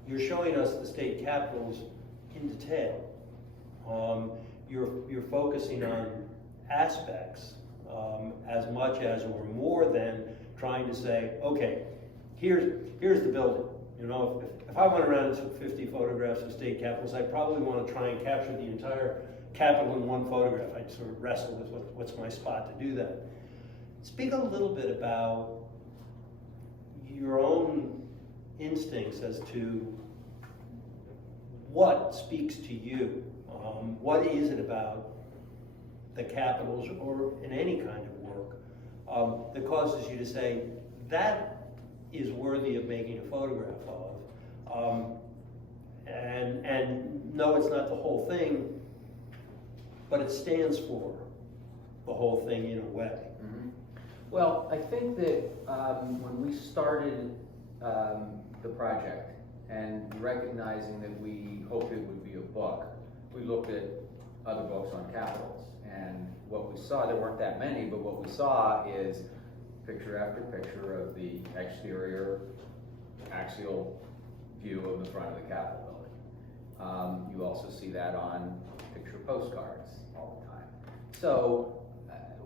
you're showing us the state capitals in detail. You're focusing on aspects as much as or more than trying to say, okay, here's the building. If I went around and took 50 photographs of state capitals, I'd probably want to try and capture the entire capital in one photograph. I'd sort of wrestle with what's my spot to do that. Speak a little bit about your own instincts as to what speaks to you. What is it about the capitals or in any kind of work that causes you to say, that is worthy of making a photograph of? And no, it's not the whole thing, but it stands for the whole thing in a way. Mm-hmm. Well, I think that when we started the project and recognizing that we hoped it would be a book, we looked at other books on capitals. And what we saw, there weren't that many, but what we saw is picture after picture of the exterior axial view of the front of the Capitol building. You also see that on picture postcards all the time. So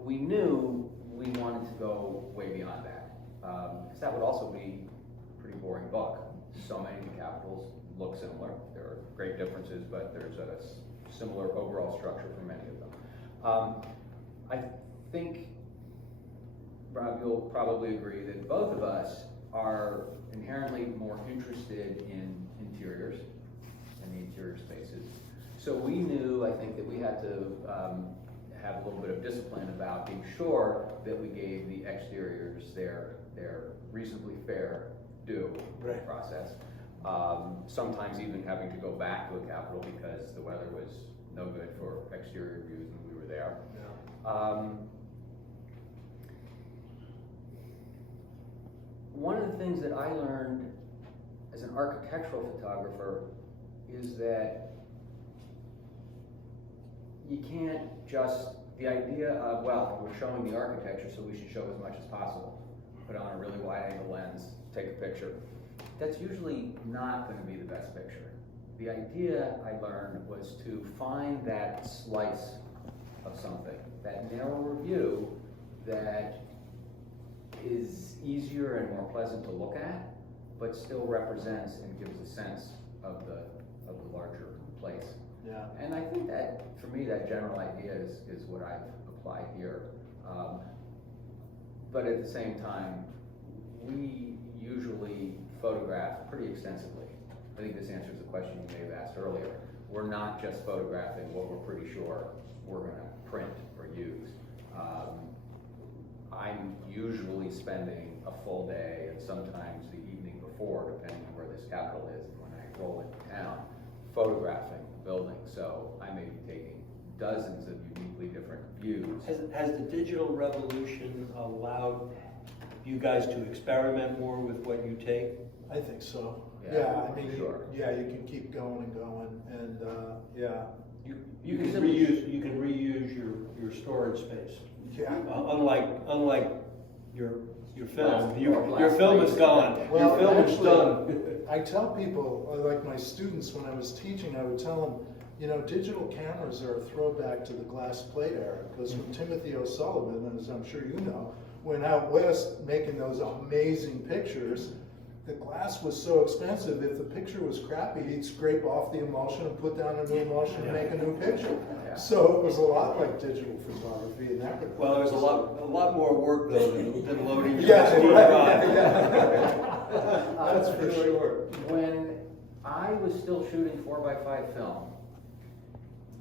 we knew we wanted to go way beyond that, because that would also be a pretty boring book. So many of the capitals look similar. There are great differences, but there's a similar overall structure for many of them. I think, Rob, you'll probably agree that both of us are inherently more interested in interiors and the interior spaces. So we knew, I think, that we had to have a little bit of discipline about being sure that we gave the exteriors their reasonably fair due process. Sometimes even having to go back to a capitol because the weather was no good for exterior views when we were there. Yeah. One of the things that I learned as an architectural photographer is that you can't just, the idea of, well, we're showing the architecture, so we should show as much as possible. Put on a really wide angle lens, take a picture. That's usually not going to be the best picture. The idea I learned was to find that slice of something, that narrower view that is easier and more pleasant to look at, but still represents and gives a sense of the larger place. Yeah. And I think that, for me, that general idea is what I've applied here. But at the same time, we usually photograph pretty extensively. I think this answers the question you may have asked earlier. We're not just photographing what we're pretty sure we're gonna print or use. I'm usually spending a full day and sometimes the evening before, depending on where this capital is, when I roll into town, photographing the building. So I may be taking dozens of uniquely different views. Has the digital revolution allowed you guys to experiment more with what you take? I think so. Yeah, Yeah, I mean, sure. yeah, you can keep going and going, and yeah. You can reuse your storage space. Yeah. Unlike your film. Glass- Your glass film is plates. gone. Well, Your film is actually, done. I tell people, like my students, when I was teaching, I would tell them, you know, digital cameras are a throwback to the glass plate era, because when Timothy O'Sullivan, as I'm sure you know, went out west making those amazing pictures, the glass was so expensive, if the picture was crappy, he'd scrape off the emulsion and put down a new emulsion and make a new picture. Yeah. So it was a lot like digital photography in that regard. Well, there's a lot more work though than loading your Yeah, SD right, drive. yeah. That's for sure. When I was still shooting 4x5 film,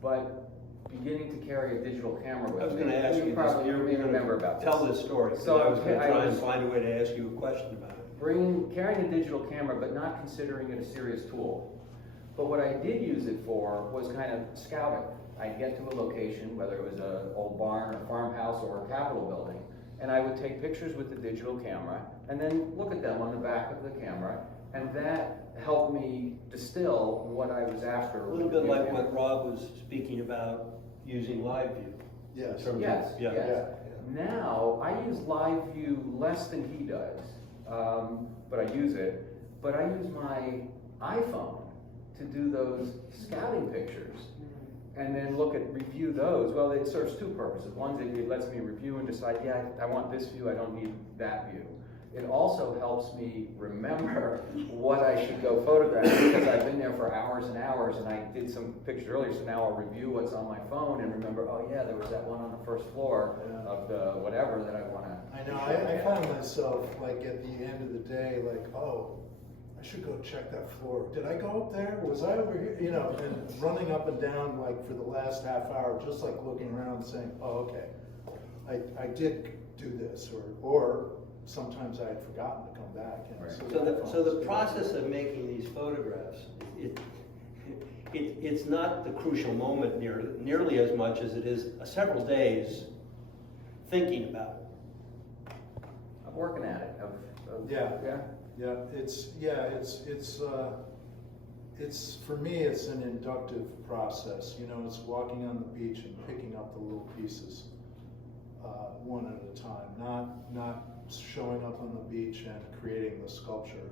but beginning to carry a digital camera with me. I was going to ask you probably this. You're may remember about Tell this. this story. So So, I was going to I try and was- find a way to ask you a question about it. Carrying a digital camera, but not considering it a serious tool. But what I did use it for was kind of scouting. I'd get to a location, whether it was an old barn, a farmhouse, or a Capitol building, and I would take pictures with the digital camera, and then look at them on the back of the camera, and that helped me distill what I was after. A little bit like what Rob was speaking about using live view. Yes. In terms of- Yes, yeah. yes. Now, I use live view less than he does, but I use it. But I use my iPhone to do those scouting pictures and then review those. Well, it serves two purposes. One, it lets me review and decide, yeah, I want this view, I don't need that view. It also helps me remember what I should go photograph, because I've been there for hours and hours, and I did some pictures earlier, so now I'll review what's on my phone and remember, oh yeah, there was that one on the first floor of the whatever that I want to. I know, I find myself, like, at the end of the day, like, oh, I should go check that floor. Did I go up there? Was I over here? You know, and running up and down, like, for the last half hour, just like looking around and saying, oh, okay, I did do this, or sometimes I had forgotten to come back. And Right. So the process of making these photographs, it's not the crucial moment nearly as much as it is several days thinking about it. I'm working at it. Yeah. Yeah. It's for me, it's an inductive process. You know, it's walking on the beach and picking up the little pieces one at a time, not showing up on the beach and creating the sculpture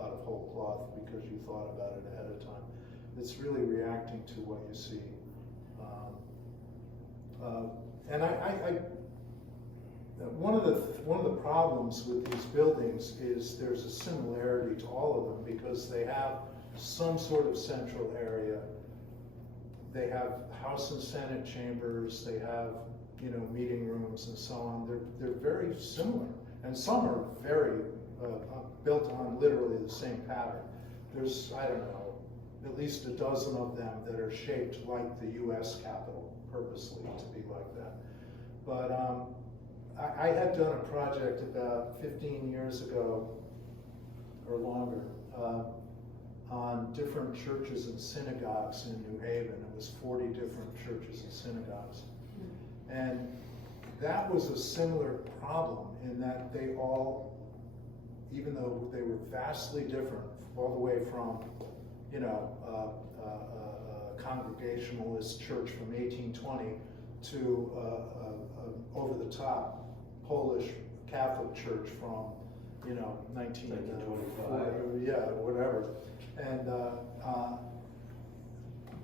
out of whole cloth because you thought about it ahead of time. It's really reacting to what you see. And one of the problems with these buildings is there's a similarity to all of them because they have some sort of central area. They have House and Senate chambers. They have, you know, meeting rooms and so on. They're very similar, and some are very built on literally the same pattern. There's, I don't know, at least a dozen of them that are shaped like the U.S. Capitol, purposely to be like that. But I had done a project about 15 years ago or longer on different churches and synagogues in New Haven. It was 40 different churches and synagogues. And that was a similar problem in that they all, even though they were vastly different, all the way from, you know, a Congregationalist church from 1820 to over-the-top Polish Catholic church from, you know, 1925, yeah, whatever. And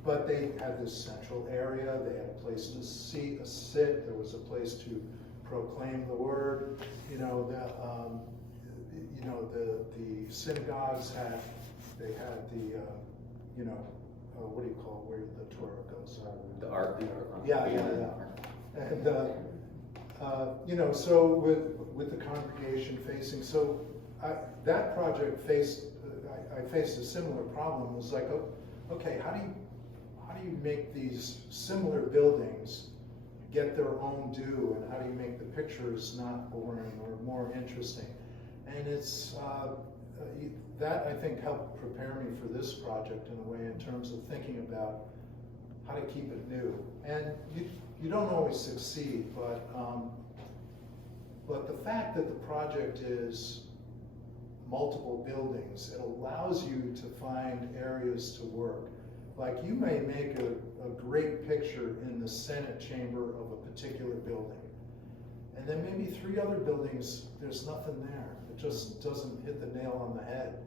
But they had this central area, they had a place to sit, there was a place to proclaim the word. The synagogues had the, what do you call it, where the Torah goes? The ark. Yeah. And, so with the congregation facing, so that project I faced a similar problem. It was like, okay, how do you make these similar buildings get their own due, and how do you make the pictures not boring or more interesting? And it's that I think helped prepare me for this project in a way, in terms of thinking about how to keep it new. And you don't always succeed, but the fact that the project is multiple buildings, it allows you to find areas to work. Like, you may make a great picture in the Senate chamber of a particular building, and then maybe 3 other buildings, there's nothing there. It just doesn't hit the nail on the head.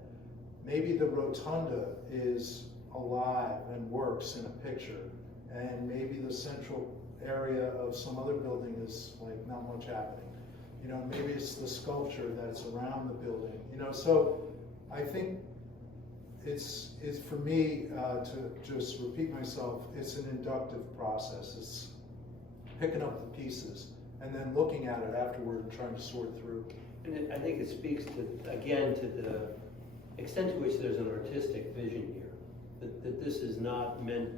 Maybe the rotunda is alive and works in a picture, and maybe the central area of some other building is like not much happening. Maybe it's the sculpture that's around the building. So I think it's for me, to just repeat myself, it's an inductive process. It's picking up the pieces and then looking at it afterward and trying to sort through. And I think it speaks to, again, to the extent to which there's an artistic vision here. That this is not meant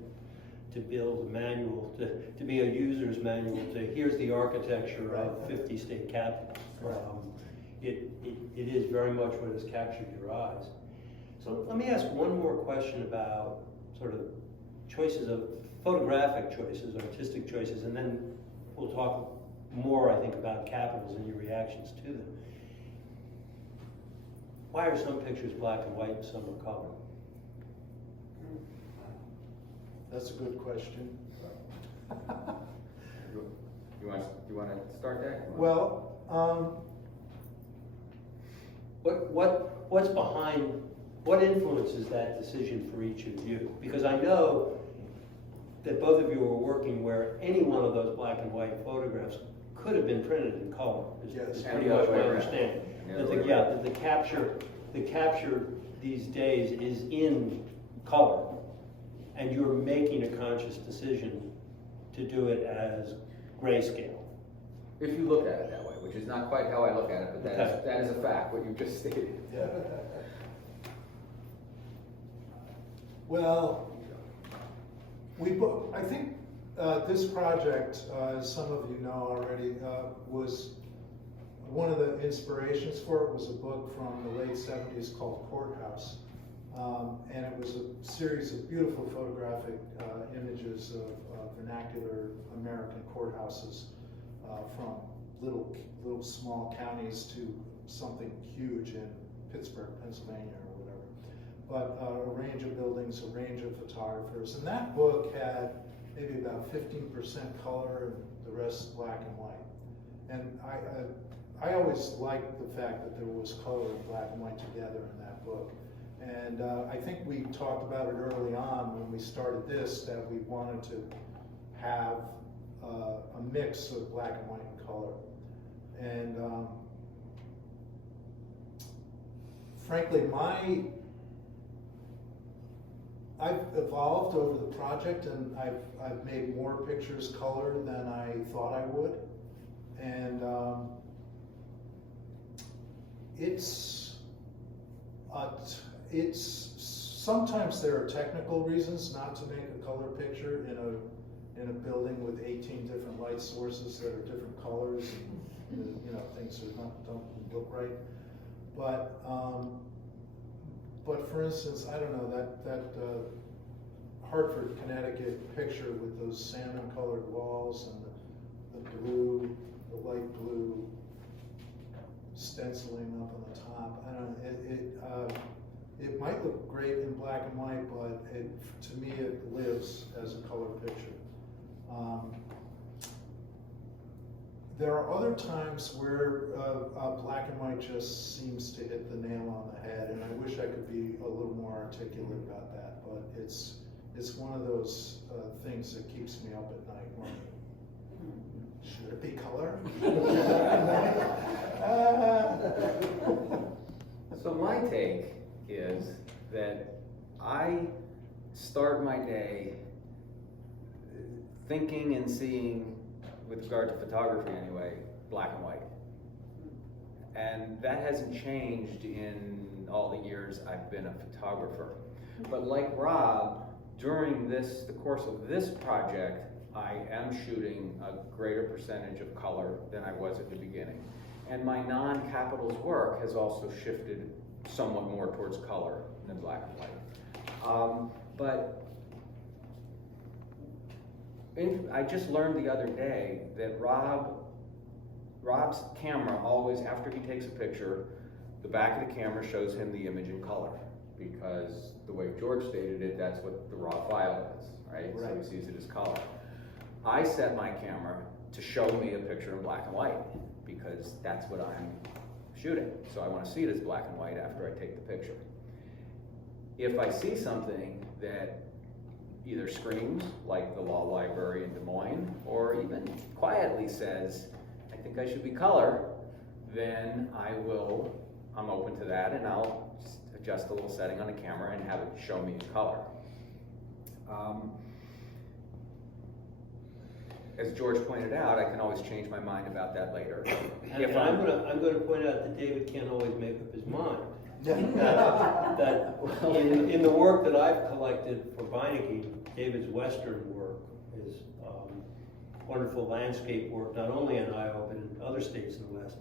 to build a manual, to be a user's manual, to here's the architecture of 50 state capitals. Right. It is very much what has captured your eyes. So let me ask one more question about sort of choices of photographic choices, artistic choices, and then we'll talk more, I think, about capitals and your reactions to them. Why are some pictures black and white and some are color? That's a good question. You want to start that? Well, What's behind, what influences that decision for each of you? Because I know that both of you are working where any one of those black and white photographs could have been printed in color. It's Yes. pretty much my understanding. That the capture these days is in color, and you're making a conscious decision to do it as grayscale. If you look at it that way, which is not quite how I look at it, but that is a fact, what you just stated. yeah. Well, I think this project, as some of you know already, was one of the inspirations for it was a book from the late 70s called Courthouse. And it was a series of beautiful photographic images of vernacular American courthouses, from little small counties to something huge in Pittsburgh, Pennsylvania, or whatever. But a range of buildings, a range of photographers. And that book had maybe about 15% color and the rest black and white. And I always liked the fact that there was color and black and white together in that book. And I think we talked about it early on when we started this, that we wanted to have a mix of black and white and color. And frankly, I've evolved over the project, and I've made more pictures color than I thought I would. And sometimes there are technical reasons not to make a color picture in a building with 18 different light sources that are different colors, and things don't look right. But for instance, I don't know, that Hartford, Connecticut picture with those salmon-colored walls and the light blue stenciling up on the top. I don't know, it might look great in black and white, but to me it lives as a color picture. There are other times where black and white just seems to hit the nail on the head, and I wish I could be a little more articulate about that, but it's it's one of those things that keeps me up at night. Wondering, should it be color? So my take is that I start my day thinking and seeing, with regard to photography anyway, black and white. And that hasn't changed in all the years I've been a photographer. But like Rob, during the course of this project, I am shooting a greater percentage of color than I was at the beginning. And my non-capitals work has also shifted somewhat more towards color than black and white. I just learned the other day that Rob's camera always, after he takes a picture, the back of the camera shows him the image in color, because the way George stated it, that's what the raw file is, right? So he sees it as color. I set my camera to show me a picture in black and white, because that's what I'm shooting. So I want to see it as black and white after I take the picture. If I see something that either screams, like the law library in Des Moines, or even quietly says, I think I should be color, then I'm open to that, and I'll adjust a little setting on the camera and have it show me in color. As George pointed out, I can always change my mind about that later. And I'm going to point out that David can't always make up his mind. that in the work that I've collected for Beinecke, David's Western work, his wonderful landscape work, not only in Iowa but in other states in the West.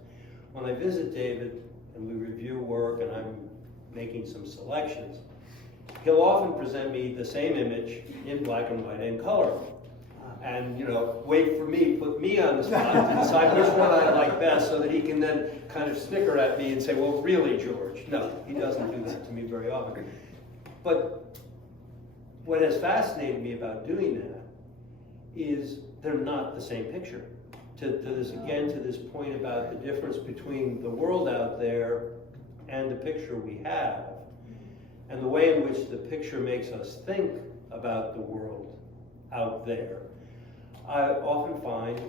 When I visit David and we review work and I'm making some selections, he'll often present me the same image in black and white and color. And, wait for me, put me on the spot to decide which one I like best, so that he can then kind of snicker at me and say, well, really, George? No, he doesn't do that to me very often. But what has fascinated me about doing that is they're not the same picture. To this point about the difference between the world out there and the picture we have, and the way in which the picture makes us think about the world out there, I often find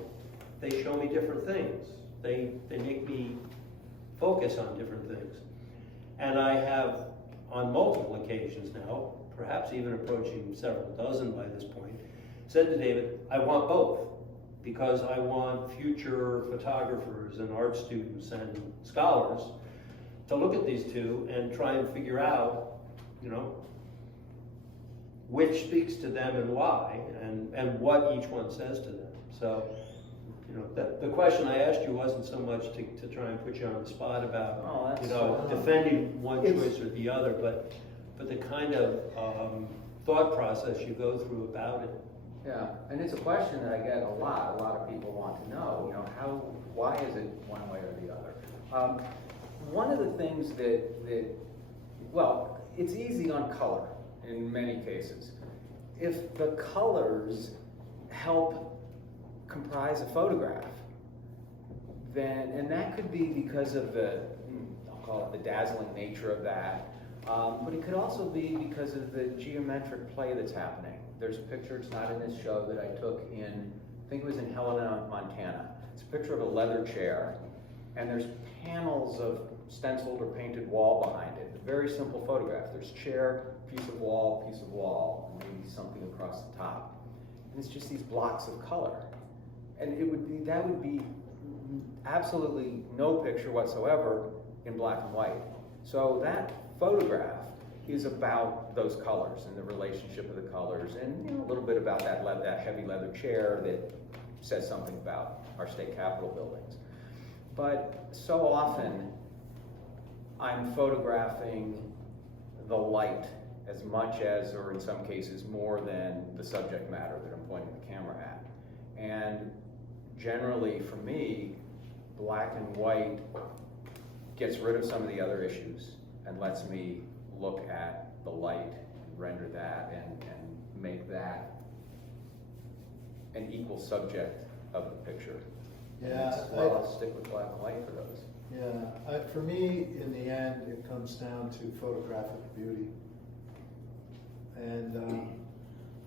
they show me different things. They make me focus on different things. And I have, on multiple occasions now, perhaps even approaching several dozen by this point, said to David, I want both, because I want future photographers and art students and scholars to look at these two and try and figure out, which speaks to them and why, and what each one says to them. So, the question I asked you wasn't so much to try and put you on the spot about, defending one choice or the other, but the kind of thought process you go through about it. Yeah, and it's a question that I get a lot. A lot of people want to know, why is it one way or the other? One of the things it's easy on color in many cases. If the colors help comprise a photograph, and that could be because of I'll call it the dazzling nature of that, but it could also be because of the geometric play that's happening. There's a picture, it's not in this show, that I took I think it was in Helena, Montana. It's a picture of a leather chair, and there's panels of stenciled or painted wall behind it. A very simple photograph. There's chair, piece of wall, and maybe something across the top. And it's just these blocks of color. And that would be absolutely no picture whatsoever in black and white. So that photograph is about those colors and the relationship of the colors, and a little bit about that heavy leather chair that says something about our state capitol buildings. But so often I'm photographing the light as much as, or in some cases more than, the subject matter that I'm pointing the camera at. And generally for me, black and white gets rid of some of the other issues and lets me look at the light and render that and make that an equal subject of the picture. I'll stick with black and white for those. Yeah, for me, in the end, it comes down to photographic beauty. And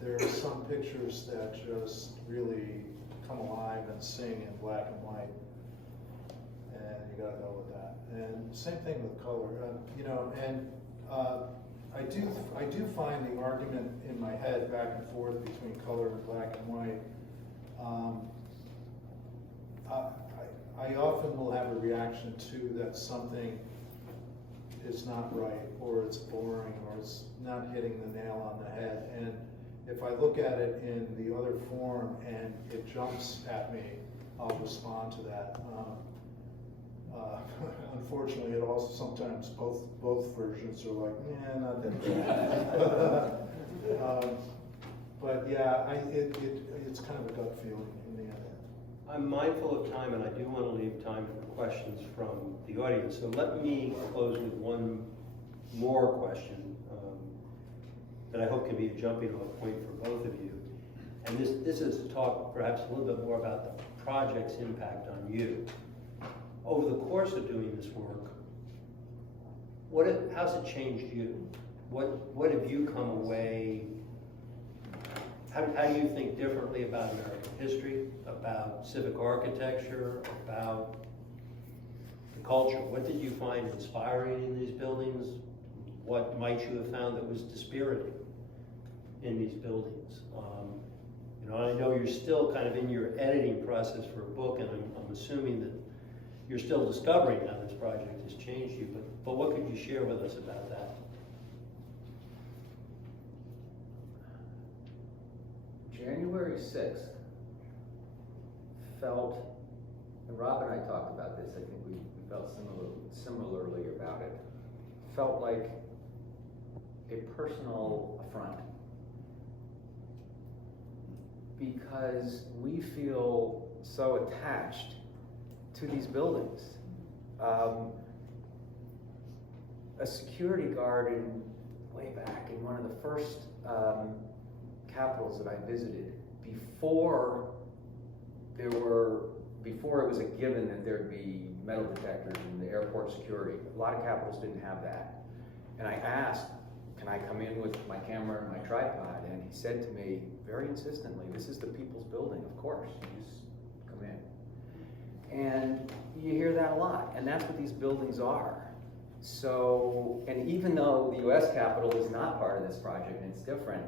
there are some pictures that just really come alive and sing in black and white, and you gotta go with that. And same thing with color, you know. And I do find the argument in my head back and forth between color and black and white. I often will have a reaction to that something is not right, or it's boring, or it's not hitting the nail on the head. And if I look at it in the other form and it jumps at me, I'll respond to that. Unfortunately, it also sometimes both versions are like, yeah, not that bad. But yeah, it's kind of a gut feeling in the end. I'm mindful of time, and I do want to leave time for questions from the audience. So let me close with one more question that I hope can be a jumping off point for both of you. And this is to talk perhaps a little bit more about the project's impact on you. Over the course of doing this work, how's it changed you? What have you come away? How do you think differently about American history, about civic architecture, about the culture? What did you find inspiring in these buildings? What might you have found that was dispiriting in these buildings? You know, I know you're still kind of in your editing process for a book, and I'm assuming that you're still discovering how this project has changed you, but what could you share with us about that? January 6th felt, and Rob and I talked about this, I think we felt similarly about it, felt like a personal affront. Because we feel so attached to these buildings. A security guard way back in one of the first capitals that I visited, before it was a given that there'd be metal detectors in the airport security. A lot of capitals didn't have that. And I asked, can I come in with my camera and my tripod? And he said to me, very insistently, this is the people's building, of course, you just come in. And you hear that a lot, and that's what these buildings are. So, and even though the US Capitol is not part of this project, and it's different,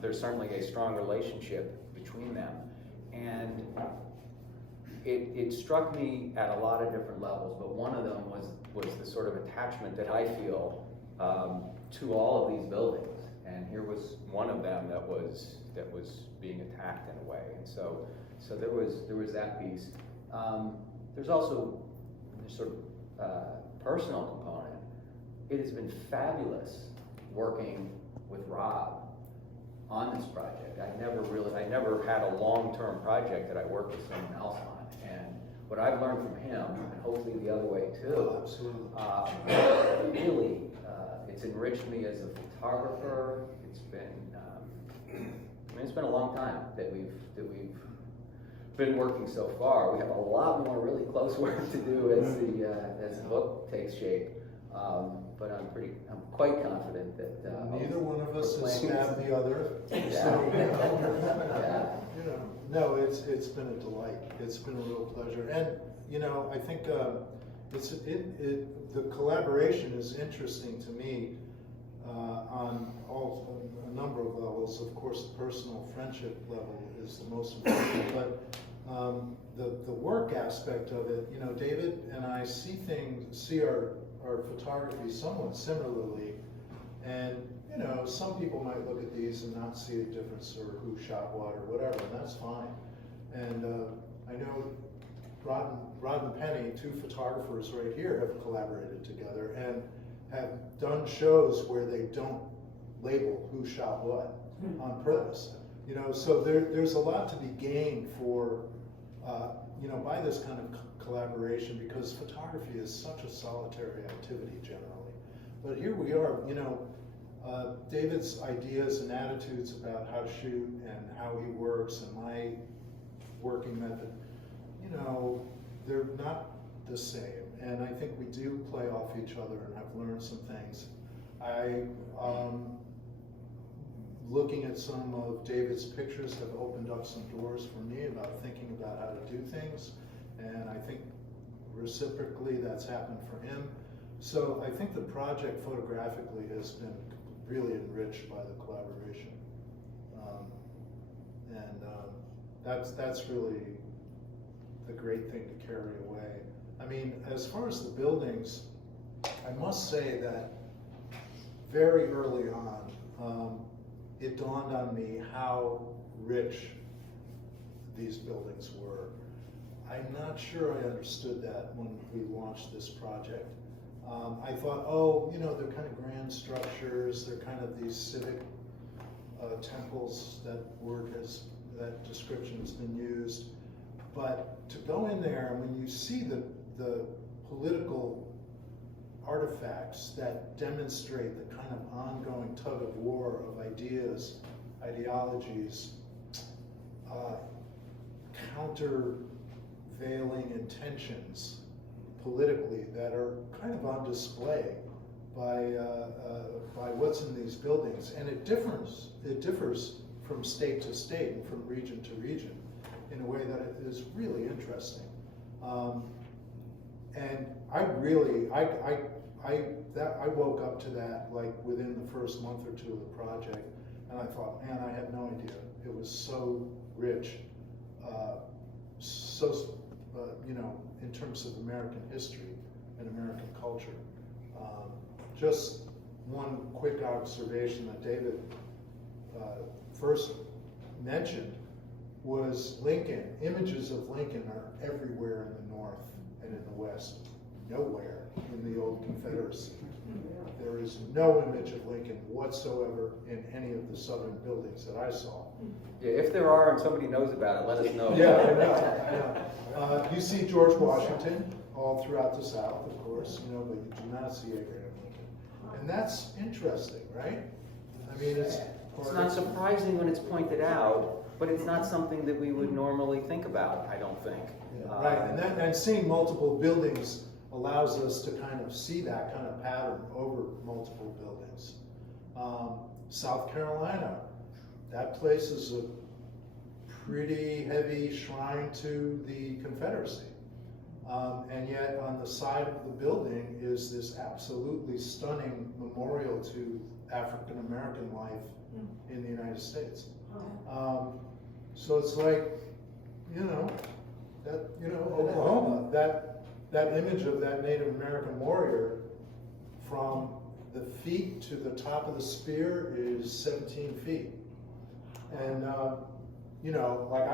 there's certainly a strong relationship between them. And it struck me at a lot of different levels, but one of them was the sort of attachment that I feel to all of these buildings. And here was one of them that was being attacked in a way. And so there was that piece. There's also this sort of personal component. It has been fabulous working with Rob on this project. I never had a long-term project that I worked with someone else on. And what I've learned from him, and hopefully the other way too, really, it's enriched me as a photographer. It's been, it's been a long time that we've been working so far. We have a lot more really close work to do as the book takes shape. But I'm quite confident that neither one of us has stabbed the other. Yeah. So, Yeah. you know, no, it's been a delight. It's been a real pleasure, and you know, I think the collaboration is interesting to me on a number of levels. Of course, the personal friendship level is the most important, but the work aspect of it, you know, David and I see our photography somewhat similarly, and you know, some people might look at these and not see a difference, or who shot what or whatever, and that's fine. And I know Rod and Penny, two photographers right here, have collaborated together and have done shows where they don't label who shot what on purpose. You know, so there's a lot to be gained for you know, by this kind of collaboration, because photography is such a solitary activity generally. But here we are, you know, David's ideas and attitudes about how to shoot and how he works, and my working method, you know, they're not the same. And I think we do play off each other, and I've learned some things. looking at some of David's pictures have opened up some doors for me about thinking about how to do things, and I think reciprocally that's happened for him. So I think the project photographically has been really enriched by the collaboration. That's really the great thing to carry away. I mean, as far as the buildings, I must say that very early on, it dawned on me how rich these buildings were. I'm not sure I understood that when we launched this project. I thought, oh, you know, they're kind of grand structures, they're kind of these civic temples, that description has been used. But to go in there, when you see the political artifacts that demonstrate the kind of ongoing tug of war of ideas, ideologies, countervailing intentions politically that are kind of on display by what's in these buildings, and it differs from state to state and from region to region in a way that it is really interesting. And I woke up to that like within the first month or two of the project, and I thought, man, I had no idea. It was so rich, you know, in terms of American history and American culture. Just one quick observation that David first mentioned was Lincoln. Images of Lincoln are everywhere in the North and in the West, nowhere in the old Confederacy. There is no image of Lincoln whatsoever in any of the Southern buildings that I saw. Yeah, if there are and somebody knows about it, let us know. Yeah, I know. You see George Washington all throughout the South, of course, you know, but you do not see Abraham Lincoln. And that's interesting, right? I mean, it's not surprising when it's pointed out, but it's not something that we would normally think about, I don't think. Yeah, right, and seeing multiple buildings allows us to kind of see that kind of pattern over multiple buildings. South Carolina, that place is a pretty heavy shrine to the Confederacy. And yet on the side of the building is this absolutely stunning memorial to African American life in the United States. So it's like, you know, Oklahoma, that image of that Native American warrior from the feet to the top of the spear is 17 feet. And, you know, like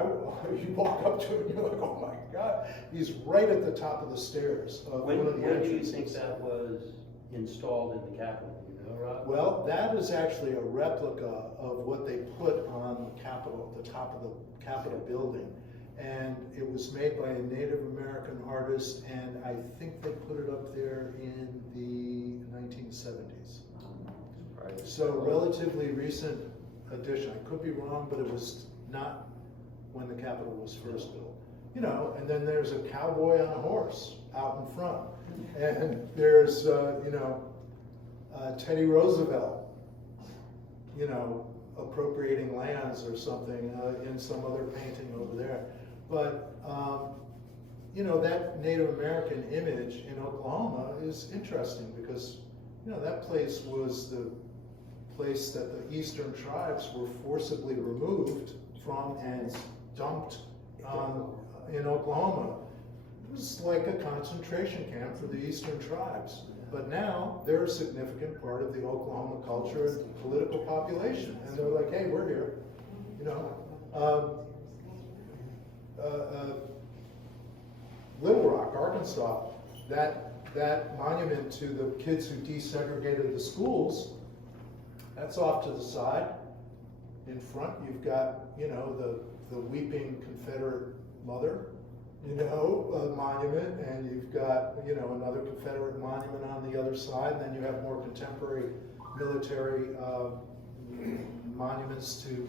you walk up to him and you're like, oh my God, he's right at the top of the stairs of one of the When do you entrances. think that was installed in the Capitol? You know, Rob? Well, that is actually a replica of what they put on the Capitol, the top of the Capitol building. And it was made by a Native American artist, and I think they put it up there in the 1970s. So relatively recent addition. I could be wrong, but it was not when the Capitol was first built. You know, and then there's a cowboy on a horse out in front. And there's, you know, Teddy Roosevelt, you know, appropriating lands or something in some other painting over there. But, you know, that Native American image in Oklahoma is interesting because, you know, that place was the place that the Eastern tribes were forcibly removed from and dumped in Oklahoma. It was like a concentration camp for the Eastern tribes. But now they're a significant part of the Oklahoma culture and political population. And they're like, hey, we're here, you know. Little Rock, Arkansas, that monument to the kids who desegregated the schools, that's off to the side. In front, you've got, you know, the weeping Confederate mother, you know, monument, and you've got, you know, another Confederate monument on the other side, and then you have more contemporary military monuments to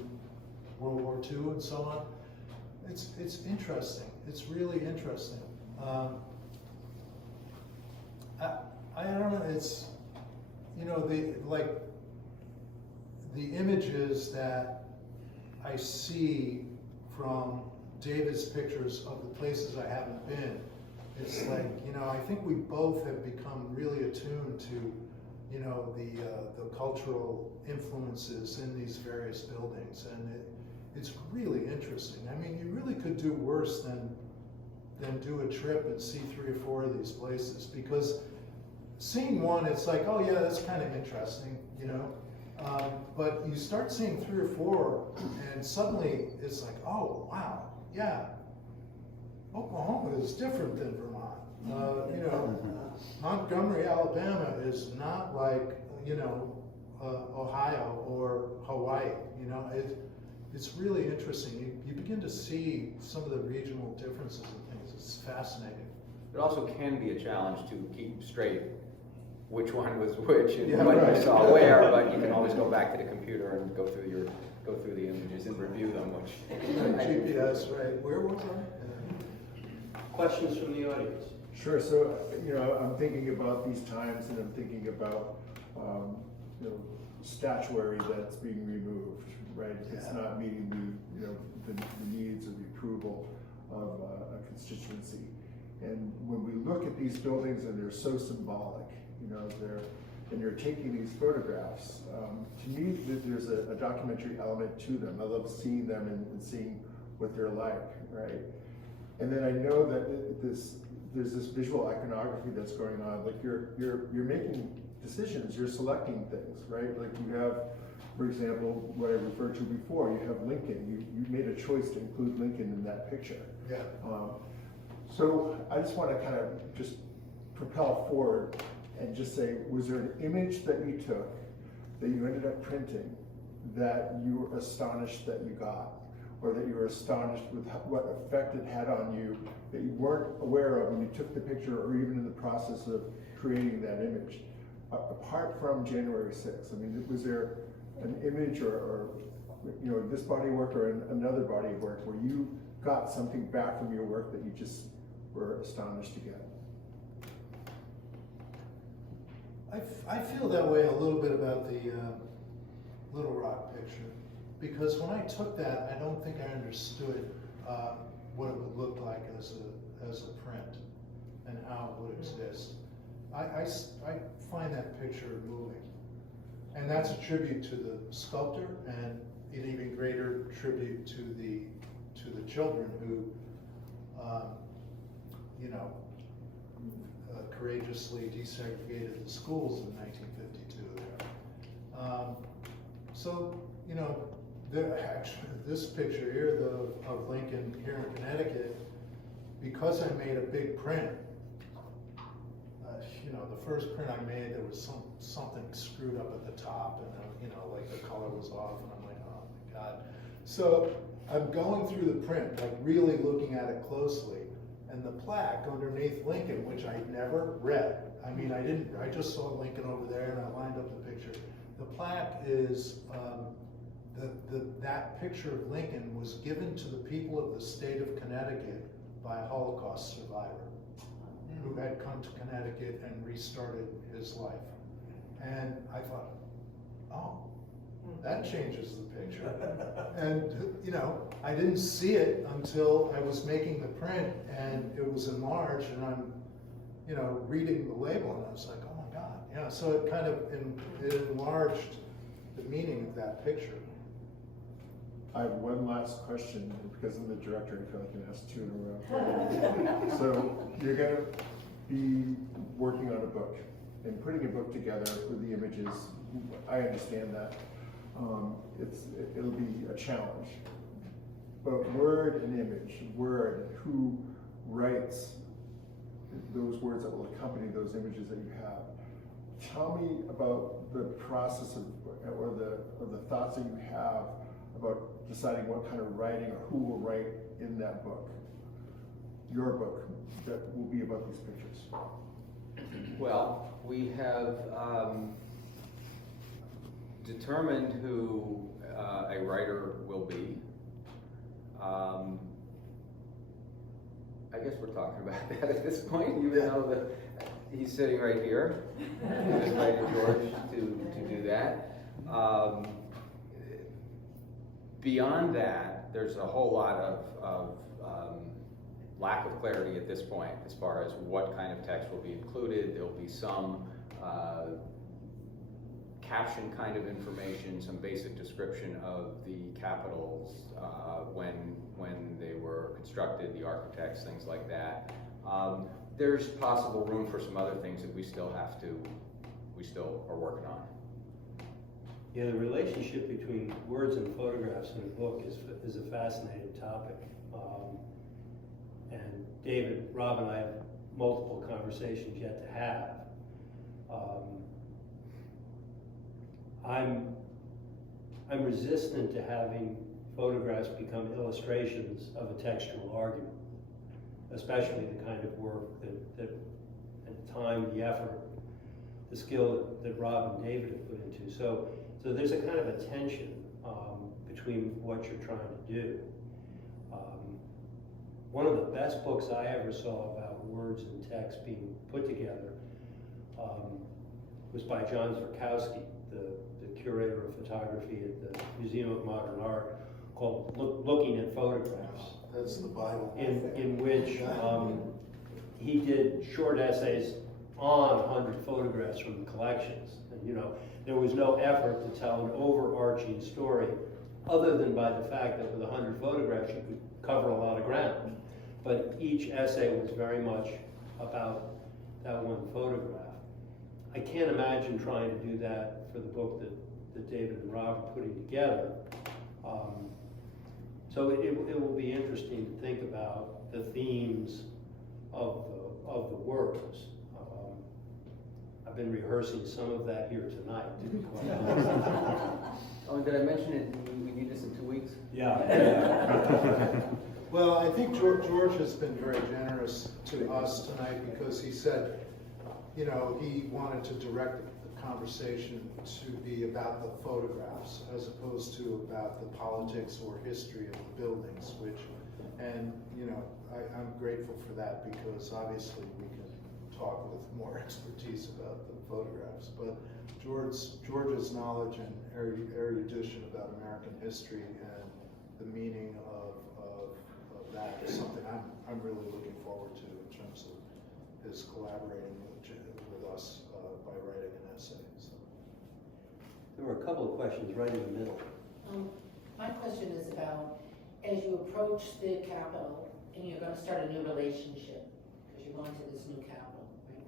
World War II and so on. It's interesting. It's really interesting. I don't know. It's, you know, the images that I see from David's pictures of the places I haven't been, it's like, you know, I think we both have become really attuned to, you know, the cultural influences in these various buildings, and it's really interesting. I mean, you really could do worse than do a trip and see 3 or 4 of these places, because seeing one, it's like, oh yeah, that's kind of interesting, you know. But you start seeing 3 or 4, and suddenly it's like, oh wow, yeah, Oklahoma is different than Vermont. You know, Montgomery, Alabama is not like, you know, Ohio or Hawaii. You know, it's really interesting. You begin to see some of the regional differences and things. It's fascinating. It also can be a challenge to keep straight which one was which and Yeah, what right. you saw where, but you can always go back to the computer and go through the images and review them, which GPS, right? Where was I? Questions from the audience? Sure. So, you know, I'm thinking about these times, and I'm thinking about, you know, statuary that's being removed, right? It's Yeah. not meeting the, you know, the needs or the approval of a constituency. And when we look at these buildings, and they're so symbolic, you know, and you're taking these photographs, to me, there's a documentary element to them. I love seeing them and seeing what they're like, right? And then I know that there's this visual iconography that's going on. Like you're making decisions, you're selecting things, right? Like you have, for example, what I referred to before, you have Lincoln. You made a choice to include Lincoln in that picture. Yeah. So I just want to kind of just propel forward and just say, was there an image that you took that you ended up printing that you were astonished that you got, or that you were astonished with what effect it had on you that you weren't aware of when you took the picture, or even in the process of creating that image? Apart from January 6th, I mean, was there an image or you know, this body of work or another body of work where you got something back from your work that you just were astonished to get? I feel that way a little bit about the Little Rock picture, because when I took that, I don't think I understood what it would look like as a print and how it would exist. I find that picture moving, and that's a tribute to the sculptor, and an even greater tribute to the children who, you know, courageously desegregated the schools in 1952 there. So, you know, this picture here of Lincoln here in Connecticut, because I made a big print, you know, the first print I made, there was something screwed up at the top, and you know, like the color was off, and I'm like, oh my God. So I'm going through the print, like really looking at it closely, and the plaque underneath Lincoln, which I never read. I mean, I just saw Lincoln over there, and I lined up the picture. The plaque is, that picture of Lincoln was given to the people of the state of Connecticut by a Holocaust survivor who had come to Connecticut and restarted his life. And I thought, oh, that changes the picture. And, you know, I didn't see it until I was making the print, and it was enlarged, and I'm, you know, reading the label, and I was like, oh my God. Yeah, so it kind of, it enlarged the meaning of that picture. I have one last question, because I'm the director, I feel like I can ask 2 in a row. So you're going to be working on a book and putting a book together with the images. I understand that. It'll be a challenge. But word and image, who writes those words that will accompany those images that you have? Tell me about the process or the thoughts that you have about deciding what kind of writing or who will write in that book, your book, that will be about these pictures. Well, we have determined who a writer will be. I guess we're talking about that at this point, even though he's sitting right here. We've invited George to do that. Beyond that, there's a whole lot of lack of clarity at this point as far as what kind of text will be included. There'll be some caption kind of information, some basic description of the capitals when they were constructed, the architects, things like that. There's possible room for some other things that we still are working on. Yeah, the relationship between words and photographs in a book is a fascinating topic. And David, Rob, and I have multiple conversations yet to have. I'm resistant to having photographs become illustrations of a textual argument, especially the kind of work that and the time, the effort, the skill that Rob and David have put into. So there's a kind of a tension between what you're trying to do. One of the best books I ever saw about words and text being put together was by John Zerkowski, the curator of photography at the Museum of Modern Art, called Looking at Photographs. That's the Bible. In which he did short essays on 100 photographs from the collections. And there was no effort to tell an overarching story other than by the fact that with 100 photographs you could cover a lot of ground. But each essay was very much about that one photograph. I can't imagine trying to do that for the book that David and Rob are putting together. So it will be interesting to think about the themes of the works. I've been rehearsing some of that here tonight, to be quite honest. Oh, did I mention it? We need this in 2 weeks? Yeah. Well, I think George has been very generous to us tonight because he said, he wanted to direct the conversation to be about the photographs as opposed to about the politics or history of the buildings, I'm grateful for that because obviously we can talk with more expertise about the photographs. But George's knowledge and erudition about American history and the meaning of that is something I'm really looking forward to in terms of his collaborating with us by writing an essay. So. There were a couple of questions right in the middle. My question is about, as you approach the Capitol and you're going to start a new relationship, because you're going to this new Capitol, right?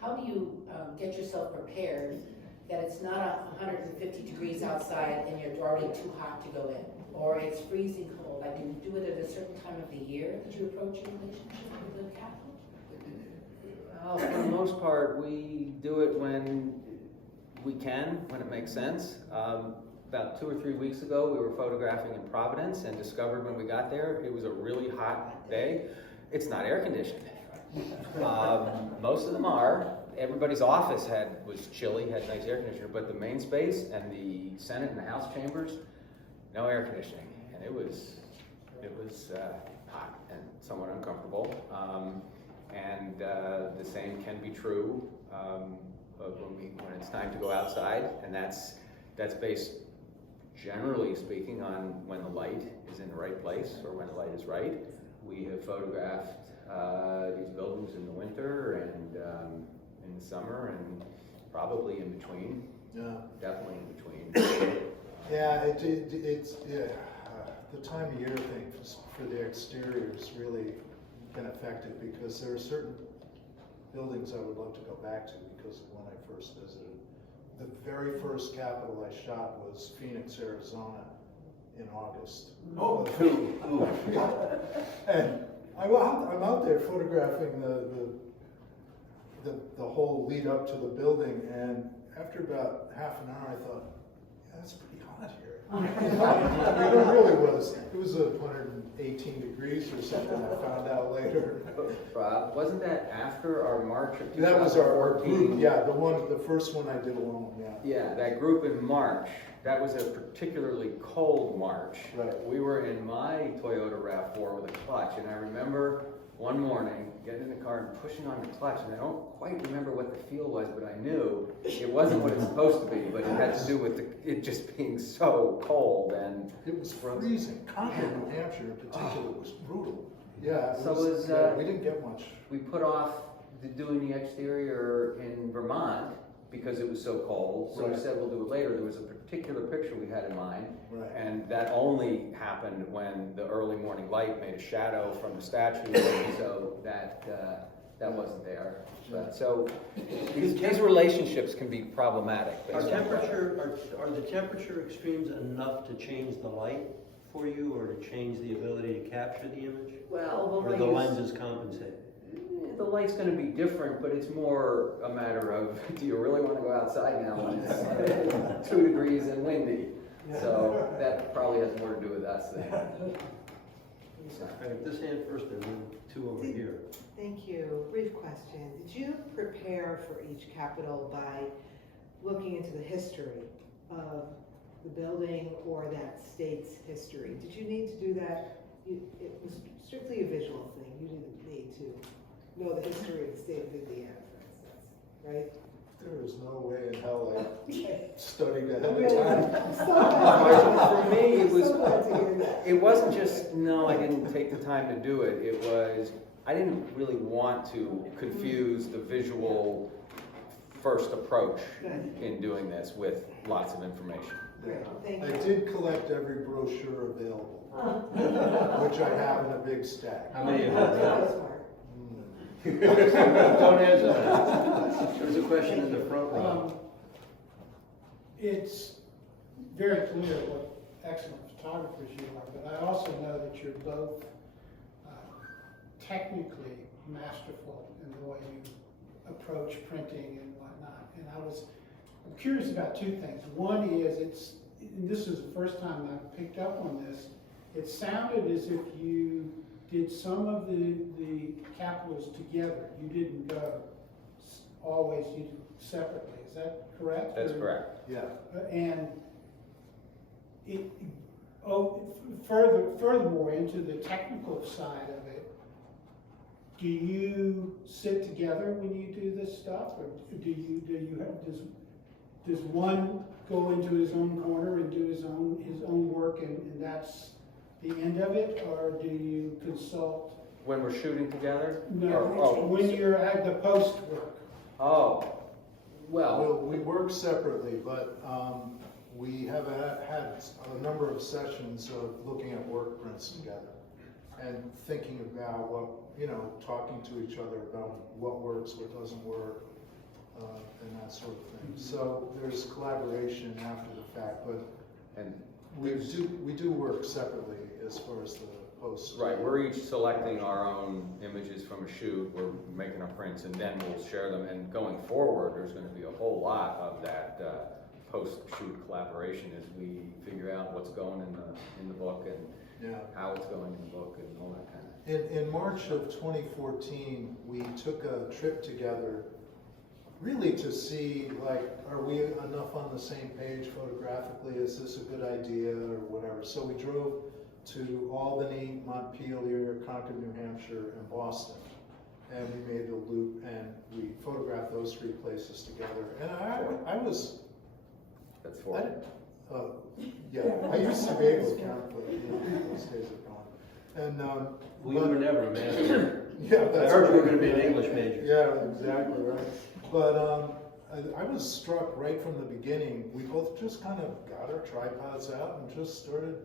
How do you get yourself prepared that it's not 150 degrees outside and you're already too hot to go in, or it's freezing cold? Like, do you do it at a certain time of the year that you approach your relationship with the Capitol? Well, for the most part, we do it when we can, when it makes sense. About 2 or 3 weeks ago, we were photographing in Providence and discovered when we got there, it was a really hot day. It's not air conditioned. Most of them are. Everybody's office was chilly, had nice air conditioner, but the main space and the Senate and the House chambers, no air conditioning. And it was hot and somewhat uncomfortable. And the same can be true when it's time to go outside, and that's based, generally speaking, on when the light is in the right place or when the light is right. We have photographed these buildings in the winter and in the summer, and probably in between. Yeah. Definitely in between. Yeah, it's the time of year thing for the exteriors really can affect it because there are certain buildings I would love to go back to because of when I first visited. The very first Capitol I shot was Phoenix, Arizona in August. Oh. And I'm out there photographing the whole lead up to the building, and after about half an hour I thought, yeah, that's pretty hot here. It really was. It was 118 degrees or something, I found out later. Wasn't that after our March of 2014? That was our group, yeah, the first one I did alone, yeah. Yeah, that group in March, that was a particularly cold March. Right. We were in my Toyota RAV4 with a clutch, and I remember one morning, getting in the car and pushing on the clutch, and I don't quite remember what the feel was, but I knew it wasn't what it's supposed to be, but it had to do with it just being so cold and It was freezing. Conklin, New Hampshire in particular was brutal. Yeah, So was, we didn't get much. we put off doing the exterior in Vermont because it was so cold, so we Right. said we'll do it later. There was a particular picture we had in mind, Right. and that only happened when the early morning light made a shadow from the statue, so that wasn't there. But, so these relationships can be problematic. Are based on weather. are the temperature extremes enough to change the light for you, or to change the ability to capture the image? Well, Or the lenses compensate? the light's going to be different, but it's more a matter of, do you really want to go outside now when it's 2 degrees and windy? So that probably has more to do with us than. All right, this hand first, and then two over here. Thank you. Brief question. Did you prepare for each capital by looking into the history of the building or that state's history? Did you need to do that? It was strictly a visual thing. You didn't need to know the history of the state of Indiana, for instance, right? There is no way in hell I studied ahead Really? of time. For me, it was, So glad to hear that. it wasn't just, no, I didn't take the time to do it. It was, I didn't really want to confuse the visual first approach in doing this with lots of information. Great, thank I you. did collect every brochure available, which I have in a big stack. How many of That them? was smart. Don't answer that. There's a question in the front row. It's very clear what excellent photographers you are, but I also know that you're both technically masterful in the way you approach printing and whatnot. And I'm curious about two things. One is and this is the first time I picked up on this, it sounded as if you did some of the capitals together. You didn't go always separately. Is that correct? That's correct. Yeah. And furthermore, into the technical side of it, do you sit together when you do this stuff, or does one go into his own corner and do his own work, and that's the end of it, or do you consult? When we're shooting together? No, Or- when you're at the post work. Oh, well, We work separately, but we have had a number of sessions of looking at work prints together and thinking about what, talking to each other about what works, what doesn't work, and that sort of thing. So there's collaboration after the fact, but and we do work separately as far as the post. right, we're each selecting our own images from a shoot, we're making our prints, and then we'll share them. And going forward, there's going to be a whole lot of that post-shoot collaboration as we figure out what's going in the book and Yeah. how it's going in the book and all that kind of. In March of 2014, we took a trip together really to see, are we enough on the same page photographically? Is this a good idea or whatever? So we drove to Albany, Montpelier, Concord, New Hampshire, and Boston. And we made the loop and we photographed those 3 places together. And I was, That's I for didn't, yeah, I used to be able to count, but those days are gone. And, We were never a master. yeah, I that's heard you were right. going to be an English major. Yeah, exactly right. But I was struck right from the beginning. We both just kind of got our tripods out and just started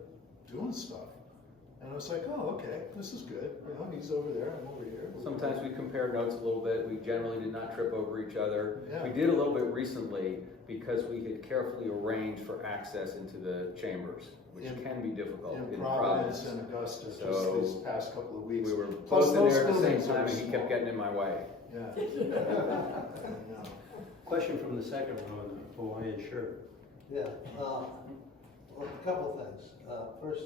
doing stuff. And I was like, oh, okay, this is good. He's over there, I'm over here. Sometimes we compare notes a little bit. We generally did not trip over each other. Yeah. We did a little bit recently because we had carefully arranged for access into the chambers, which can be difficult in Providence and Augusta, just So, these past couple of weeks. We were Plus, both in those there at the same buildings are time, and he kept small. getting in my way. Yeah. I know. Question from the second row in the Hawaiian shirt. Yeah, well, a couple things. First,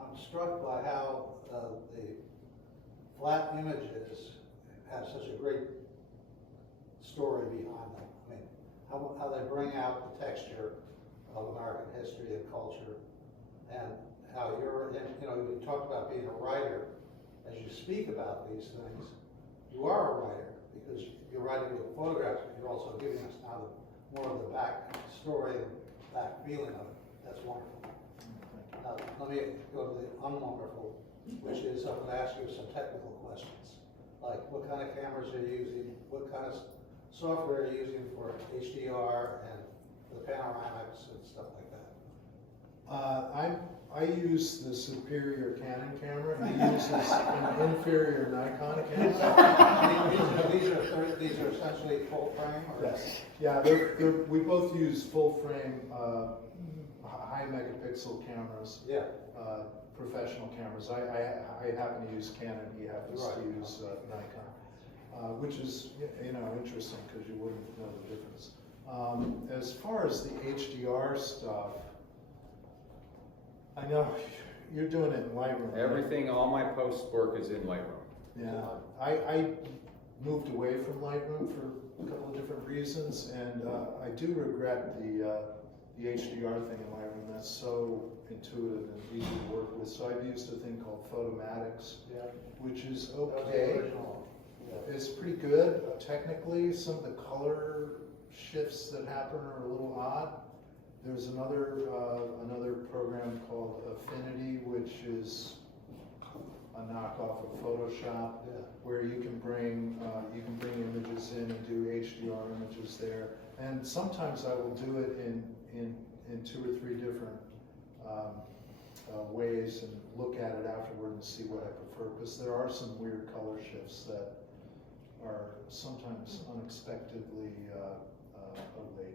I'm struck by how the flat images have such a great story behind them. I mean, how they bring out the texture of American history and culture, and how you talked about being a writer, as you speak about these things, you are a writer, because you're writing with photographs, but you're also giving us now more of the back story and back feeling of it. That's wonderful. Now, let me go to the unwonderful, which is I'm going to ask you some technical questions. Like, what kind of cameras are you using? What kind of software are you using for HDR and for the panoramics and stuff like that? I use the superior Canon camera. He uses an inferior Nikon camera. These are essentially full frame? Or? Yes. Yeah, we both use full frame, high megapixel cameras. Yeah. Professional cameras. I happen to use Canon. He happens to use Nikon, which is interesting because you wouldn't know the difference. As far as the HDR stuff, I know you're doing it in Lightroom. Everything, all my post work is in Lightroom. Yeah, I moved away from Lightroom for a couple of different reasons, and I do regret the HDR thing in Lightroom. That's so intuitive and easy to work with. So I've used a thing called Photomatics, which is okay. It's pretty good technically. Some of the color shifts that happen are a little odd. There's another program called Affinity, which is a knockoff of Photoshop, where you can bring images in and do HDR images there. And sometimes I will do it in 2 or 3 different ways and look at it afterward and see what I prefer, because there are some weird color shifts that are sometimes unexpectedly ugly.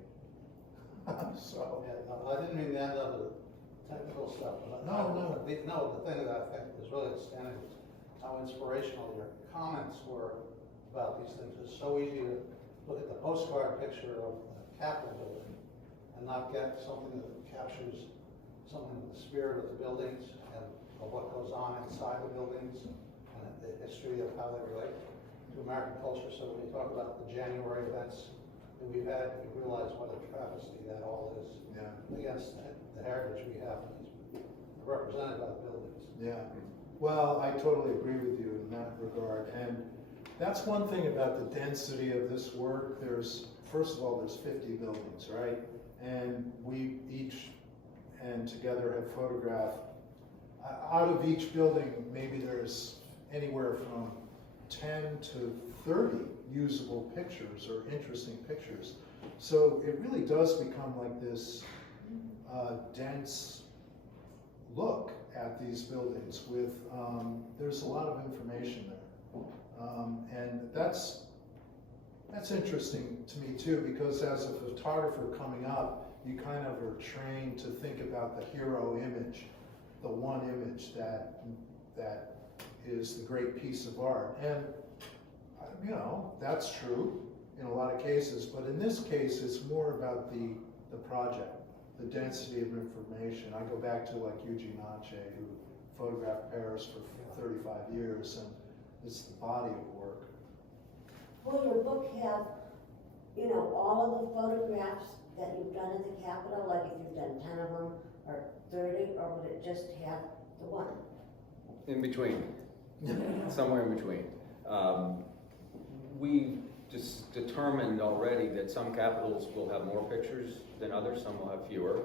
So. Yeah, no, I didn't mean to end up with technical stuff. But No. The thing that I think is really outstanding is how inspirational your comments were about these things. It's so easy to look at the postcard picture of the Capitol building and not get something that captures something of the spirit of the buildings and of what goes on inside the buildings and the history of how they relate to American culture. So when you talk about the January events that we've had, we realize what a travesty that all is against the heritage we have represented by the buildings. Yeah. Well, I totally agree with you in that regard. And that's one thing about the density of this work. First of all, there's 50 buildings, right? And we each and together have photographed, out of each building, maybe there's anywhere from 10 to 30 usable pictures or interesting pictures. So it really does become like this dense look at these buildings with, there's a lot of information there. And that's interesting to me too, because as a photographer coming up, you kind of are trained to think about the hero image, the one image that is the great piece of art. And that's true in a lot of cases, but in this case, it's more about the project, the density of information. I go back to like Eugene Nache, who photographed Paris for 35 years, and it's the body of work. Will your book have, all of the photographs that you've done at the Capitol, like if you've done 10 of them, or 30, or would it just have the one? In between, somewhere in between. We just determined already that some capitals will have more pictures than others, some will have fewer.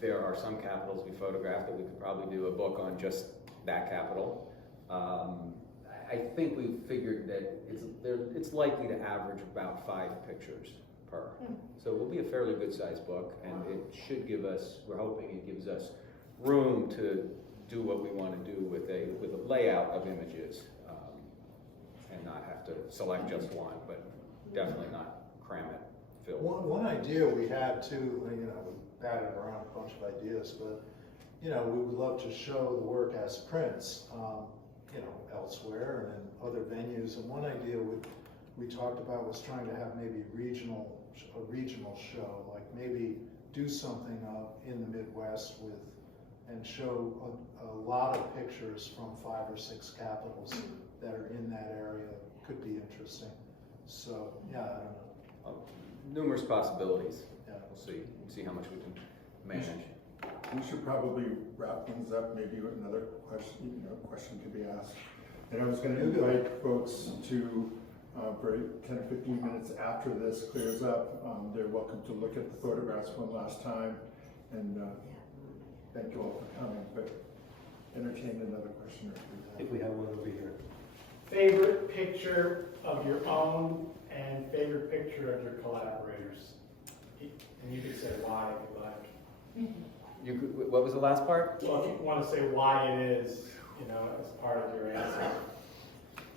There are some capitals we photographed that we could probably do a book on just that capital. I think we figured that it's likely to average about 5 pictures per. So it will be a fairly good sized book, and it should give us, we're hoping it gives us room to do what we want to do with a layout of images, and not have to select just one, but definitely not cram it filled. One idea we had too, we batted around a bunch of ideas, but we would love to show the work as prints, elsewhere and in other venues. And one idea we talked about was trying to have maybe a regional show, like maybe do something in the Midwest and show a lot of pictures from 5 or 6 capitals that are in that area. Could be interesting. So yeah, I don't know. Numerous possibilities. Yeah. We'll see how much we can manage. we should probably wrap things up, maybe with another question, question could be asked. And I was gonna invite folks to, for 10 or 15 minutes after this clears up, they're welcome to look at the photographs one last time. And thank you all for coming, but entertain another question or two. I think we have one over here. Favorite picture of your own and favorite picture of your collaborators? And you can say why if you like. What was the last part? Well, if you want to say why it is, as part of your answer.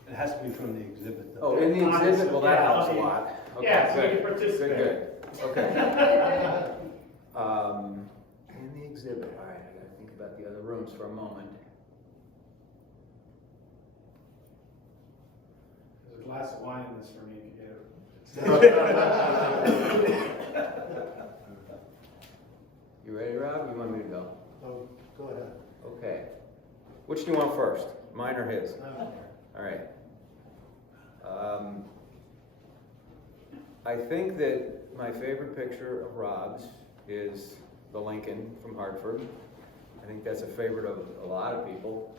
It has to be from the exhibit, though. Oh, in the exhibit, well, that Yeah, helps a okay. lot. Okay, Yeah, so you good. can participate. Good. Okay. In the exhibit, all right, I gotta think about the other rooms for a moment. There's a glass of wine in this for me if you get it. You ready, Rob? You want me to go? Oh, go ahead. Okay. Which do you want first? Mine or his? All right. I think that my favorite picture of Rob's is the Lincoln from Hartford. I think that's a favorite of a lot of people.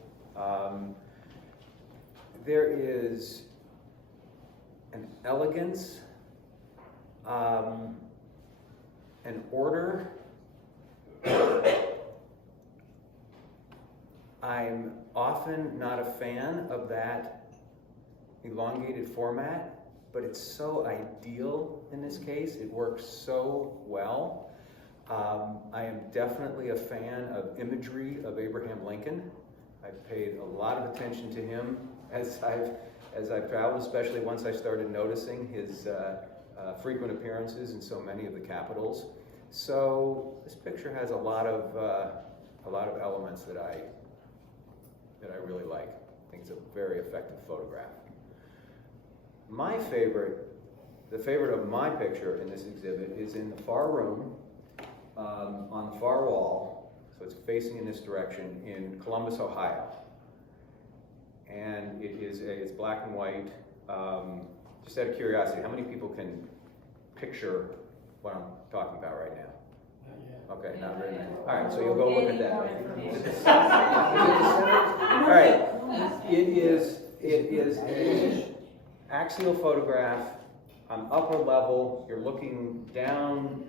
There is an elegance, an order. I'm often not a fan of that elongated format, but it's so ideal in this case. It works so well. I am definitely a fan of imagery of Abraham Lincoln. I've paid a lot of attention to him as I've traveled, especially once I started noticing his frequent appearances in so many of the capitals. So this picture has a lot of elements that I really like. I think it's a very effective photograph. My favorite, the favorite of my picture in this exhibit is in the far room, on the far wall, so it's facing in this direction, in Columbus, Ohio. And it's black and white. Just out of curiosity, how many people can picture what I'm talking about right now? Okay, not very many. All right, so you'll go look at that. All right, it is an axial photograph on upper level. You're looking down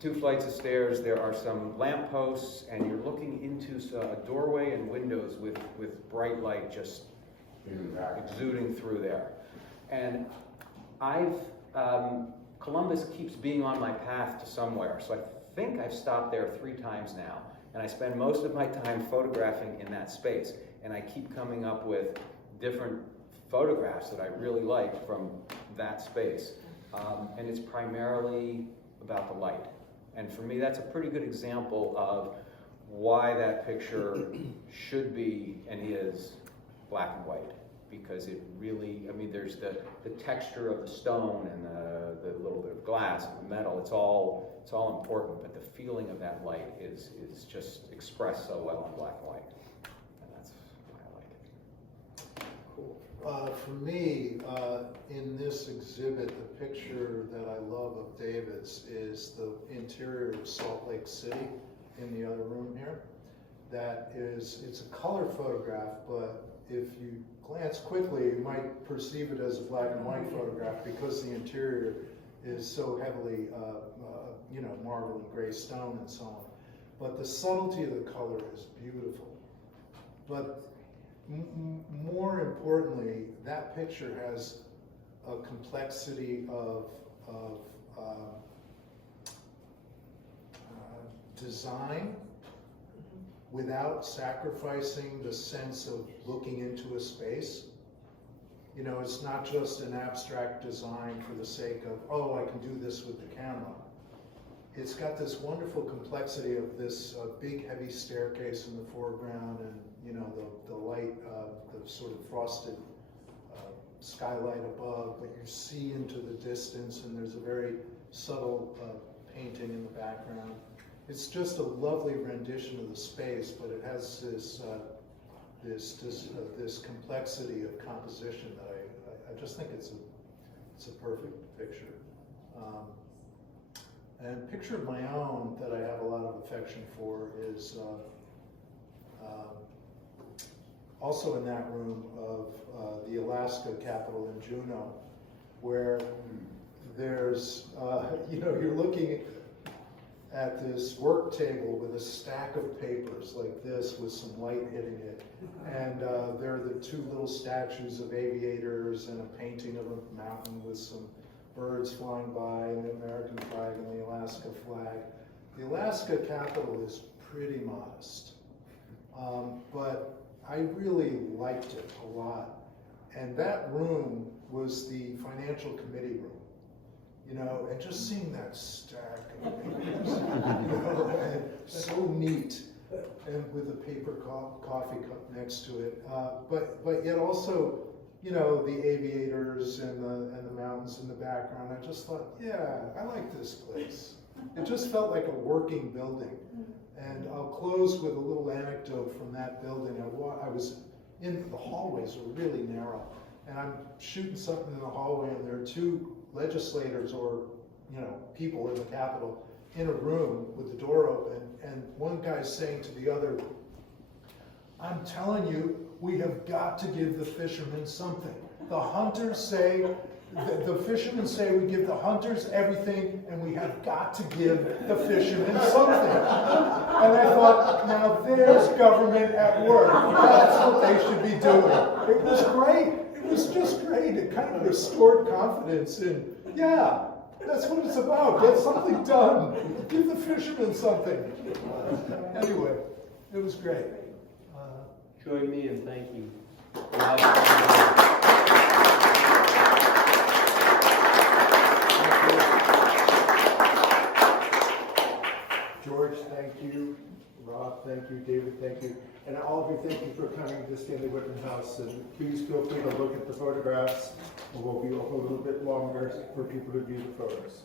2 flights of stairs. There are some lamp posts, and you're looking into a doorway and windows with bright light just exuding through there. And Columbus keeps being on my path to somewhere, so I think I've stopped there 3 times now, and I spend most of my time photographing in that space, and I keep coming up with different photographs that I really like from that space, and it's primarily about the light. And for me, that's a pretty good example of why that picture should be and is black and white, because it really, I mean, there's the texture of the stone and the little bit of glass and the metal. It's all important, but the feeling of that light is just expressed so well in black and white, and that's why I like it. Cool. For me, in this exhibit, the picture that I love of David's is the interior of Salt Lake City in the other room here. It's a color photograph, but if you glance quickly, you might perceive it as a black and white photograph because the interior is so heavily, marble and gray stone and so on. But the subtlety of the color is beautiful. But more importantly, that picture has a complexity of design without sacrificing the sense of looking into a space. You know, it's not just an abstract design for the sake of, oh, I can do this with the camera. It's got this wonderful complexity of this big heavy staircase in the foreground, and the light, the sort of frosted skylight above, but you see into the distance, and there's a very subtle painting in the background. It's just a lovely rendition of the space, but it has this complexity of composition that I just think it's a perfect picture. And a picture of my own that I have a lot of affection for is also in that room of the Alaska Capitol in Juneau, where there's, you're looking at this work table with a stack of papers like this with some light hitting it. And there are the two little statues of aviators and a painting of a mountain with some birds flying by and the American flag and the Alaska flag. The Alaska Capitol is pretty modest, but I really liked it a lot. And that room was the financial committee room, and just seeing that stack of papers, and so neat, and with a paper coffee cup next to it. But yet also, the aviators and the mountains in the background. I just thought, yeah, I like this place. It just felt like a working building. And I'll close with a little anecdote from that building. I was in the hallways are really narrow, and I'm shooting something in the hallway, and there are two legislators or people in the Capitol in a room with the door open, and one guy's saying to the other, "I'm telling you, we have got to give the fishermen something. The hunters say, the fishermen say we give the hunters everything, and we have got to give the fishermen something." And I thought, now there's government at work. That's what they should be doing. It was great. It was just great. It kind of restored confidence in, yeah, that's what it's about. Get something done. Give the fishermen something. Anyway, it was great. Join me in thanking George, thank you. Rob, thank you. David, thank you. And all of you, thank you for coming to Stanley-Whitman House. And please feel free to look at the photographs. We'll be open a little bit longer for people to view the photos.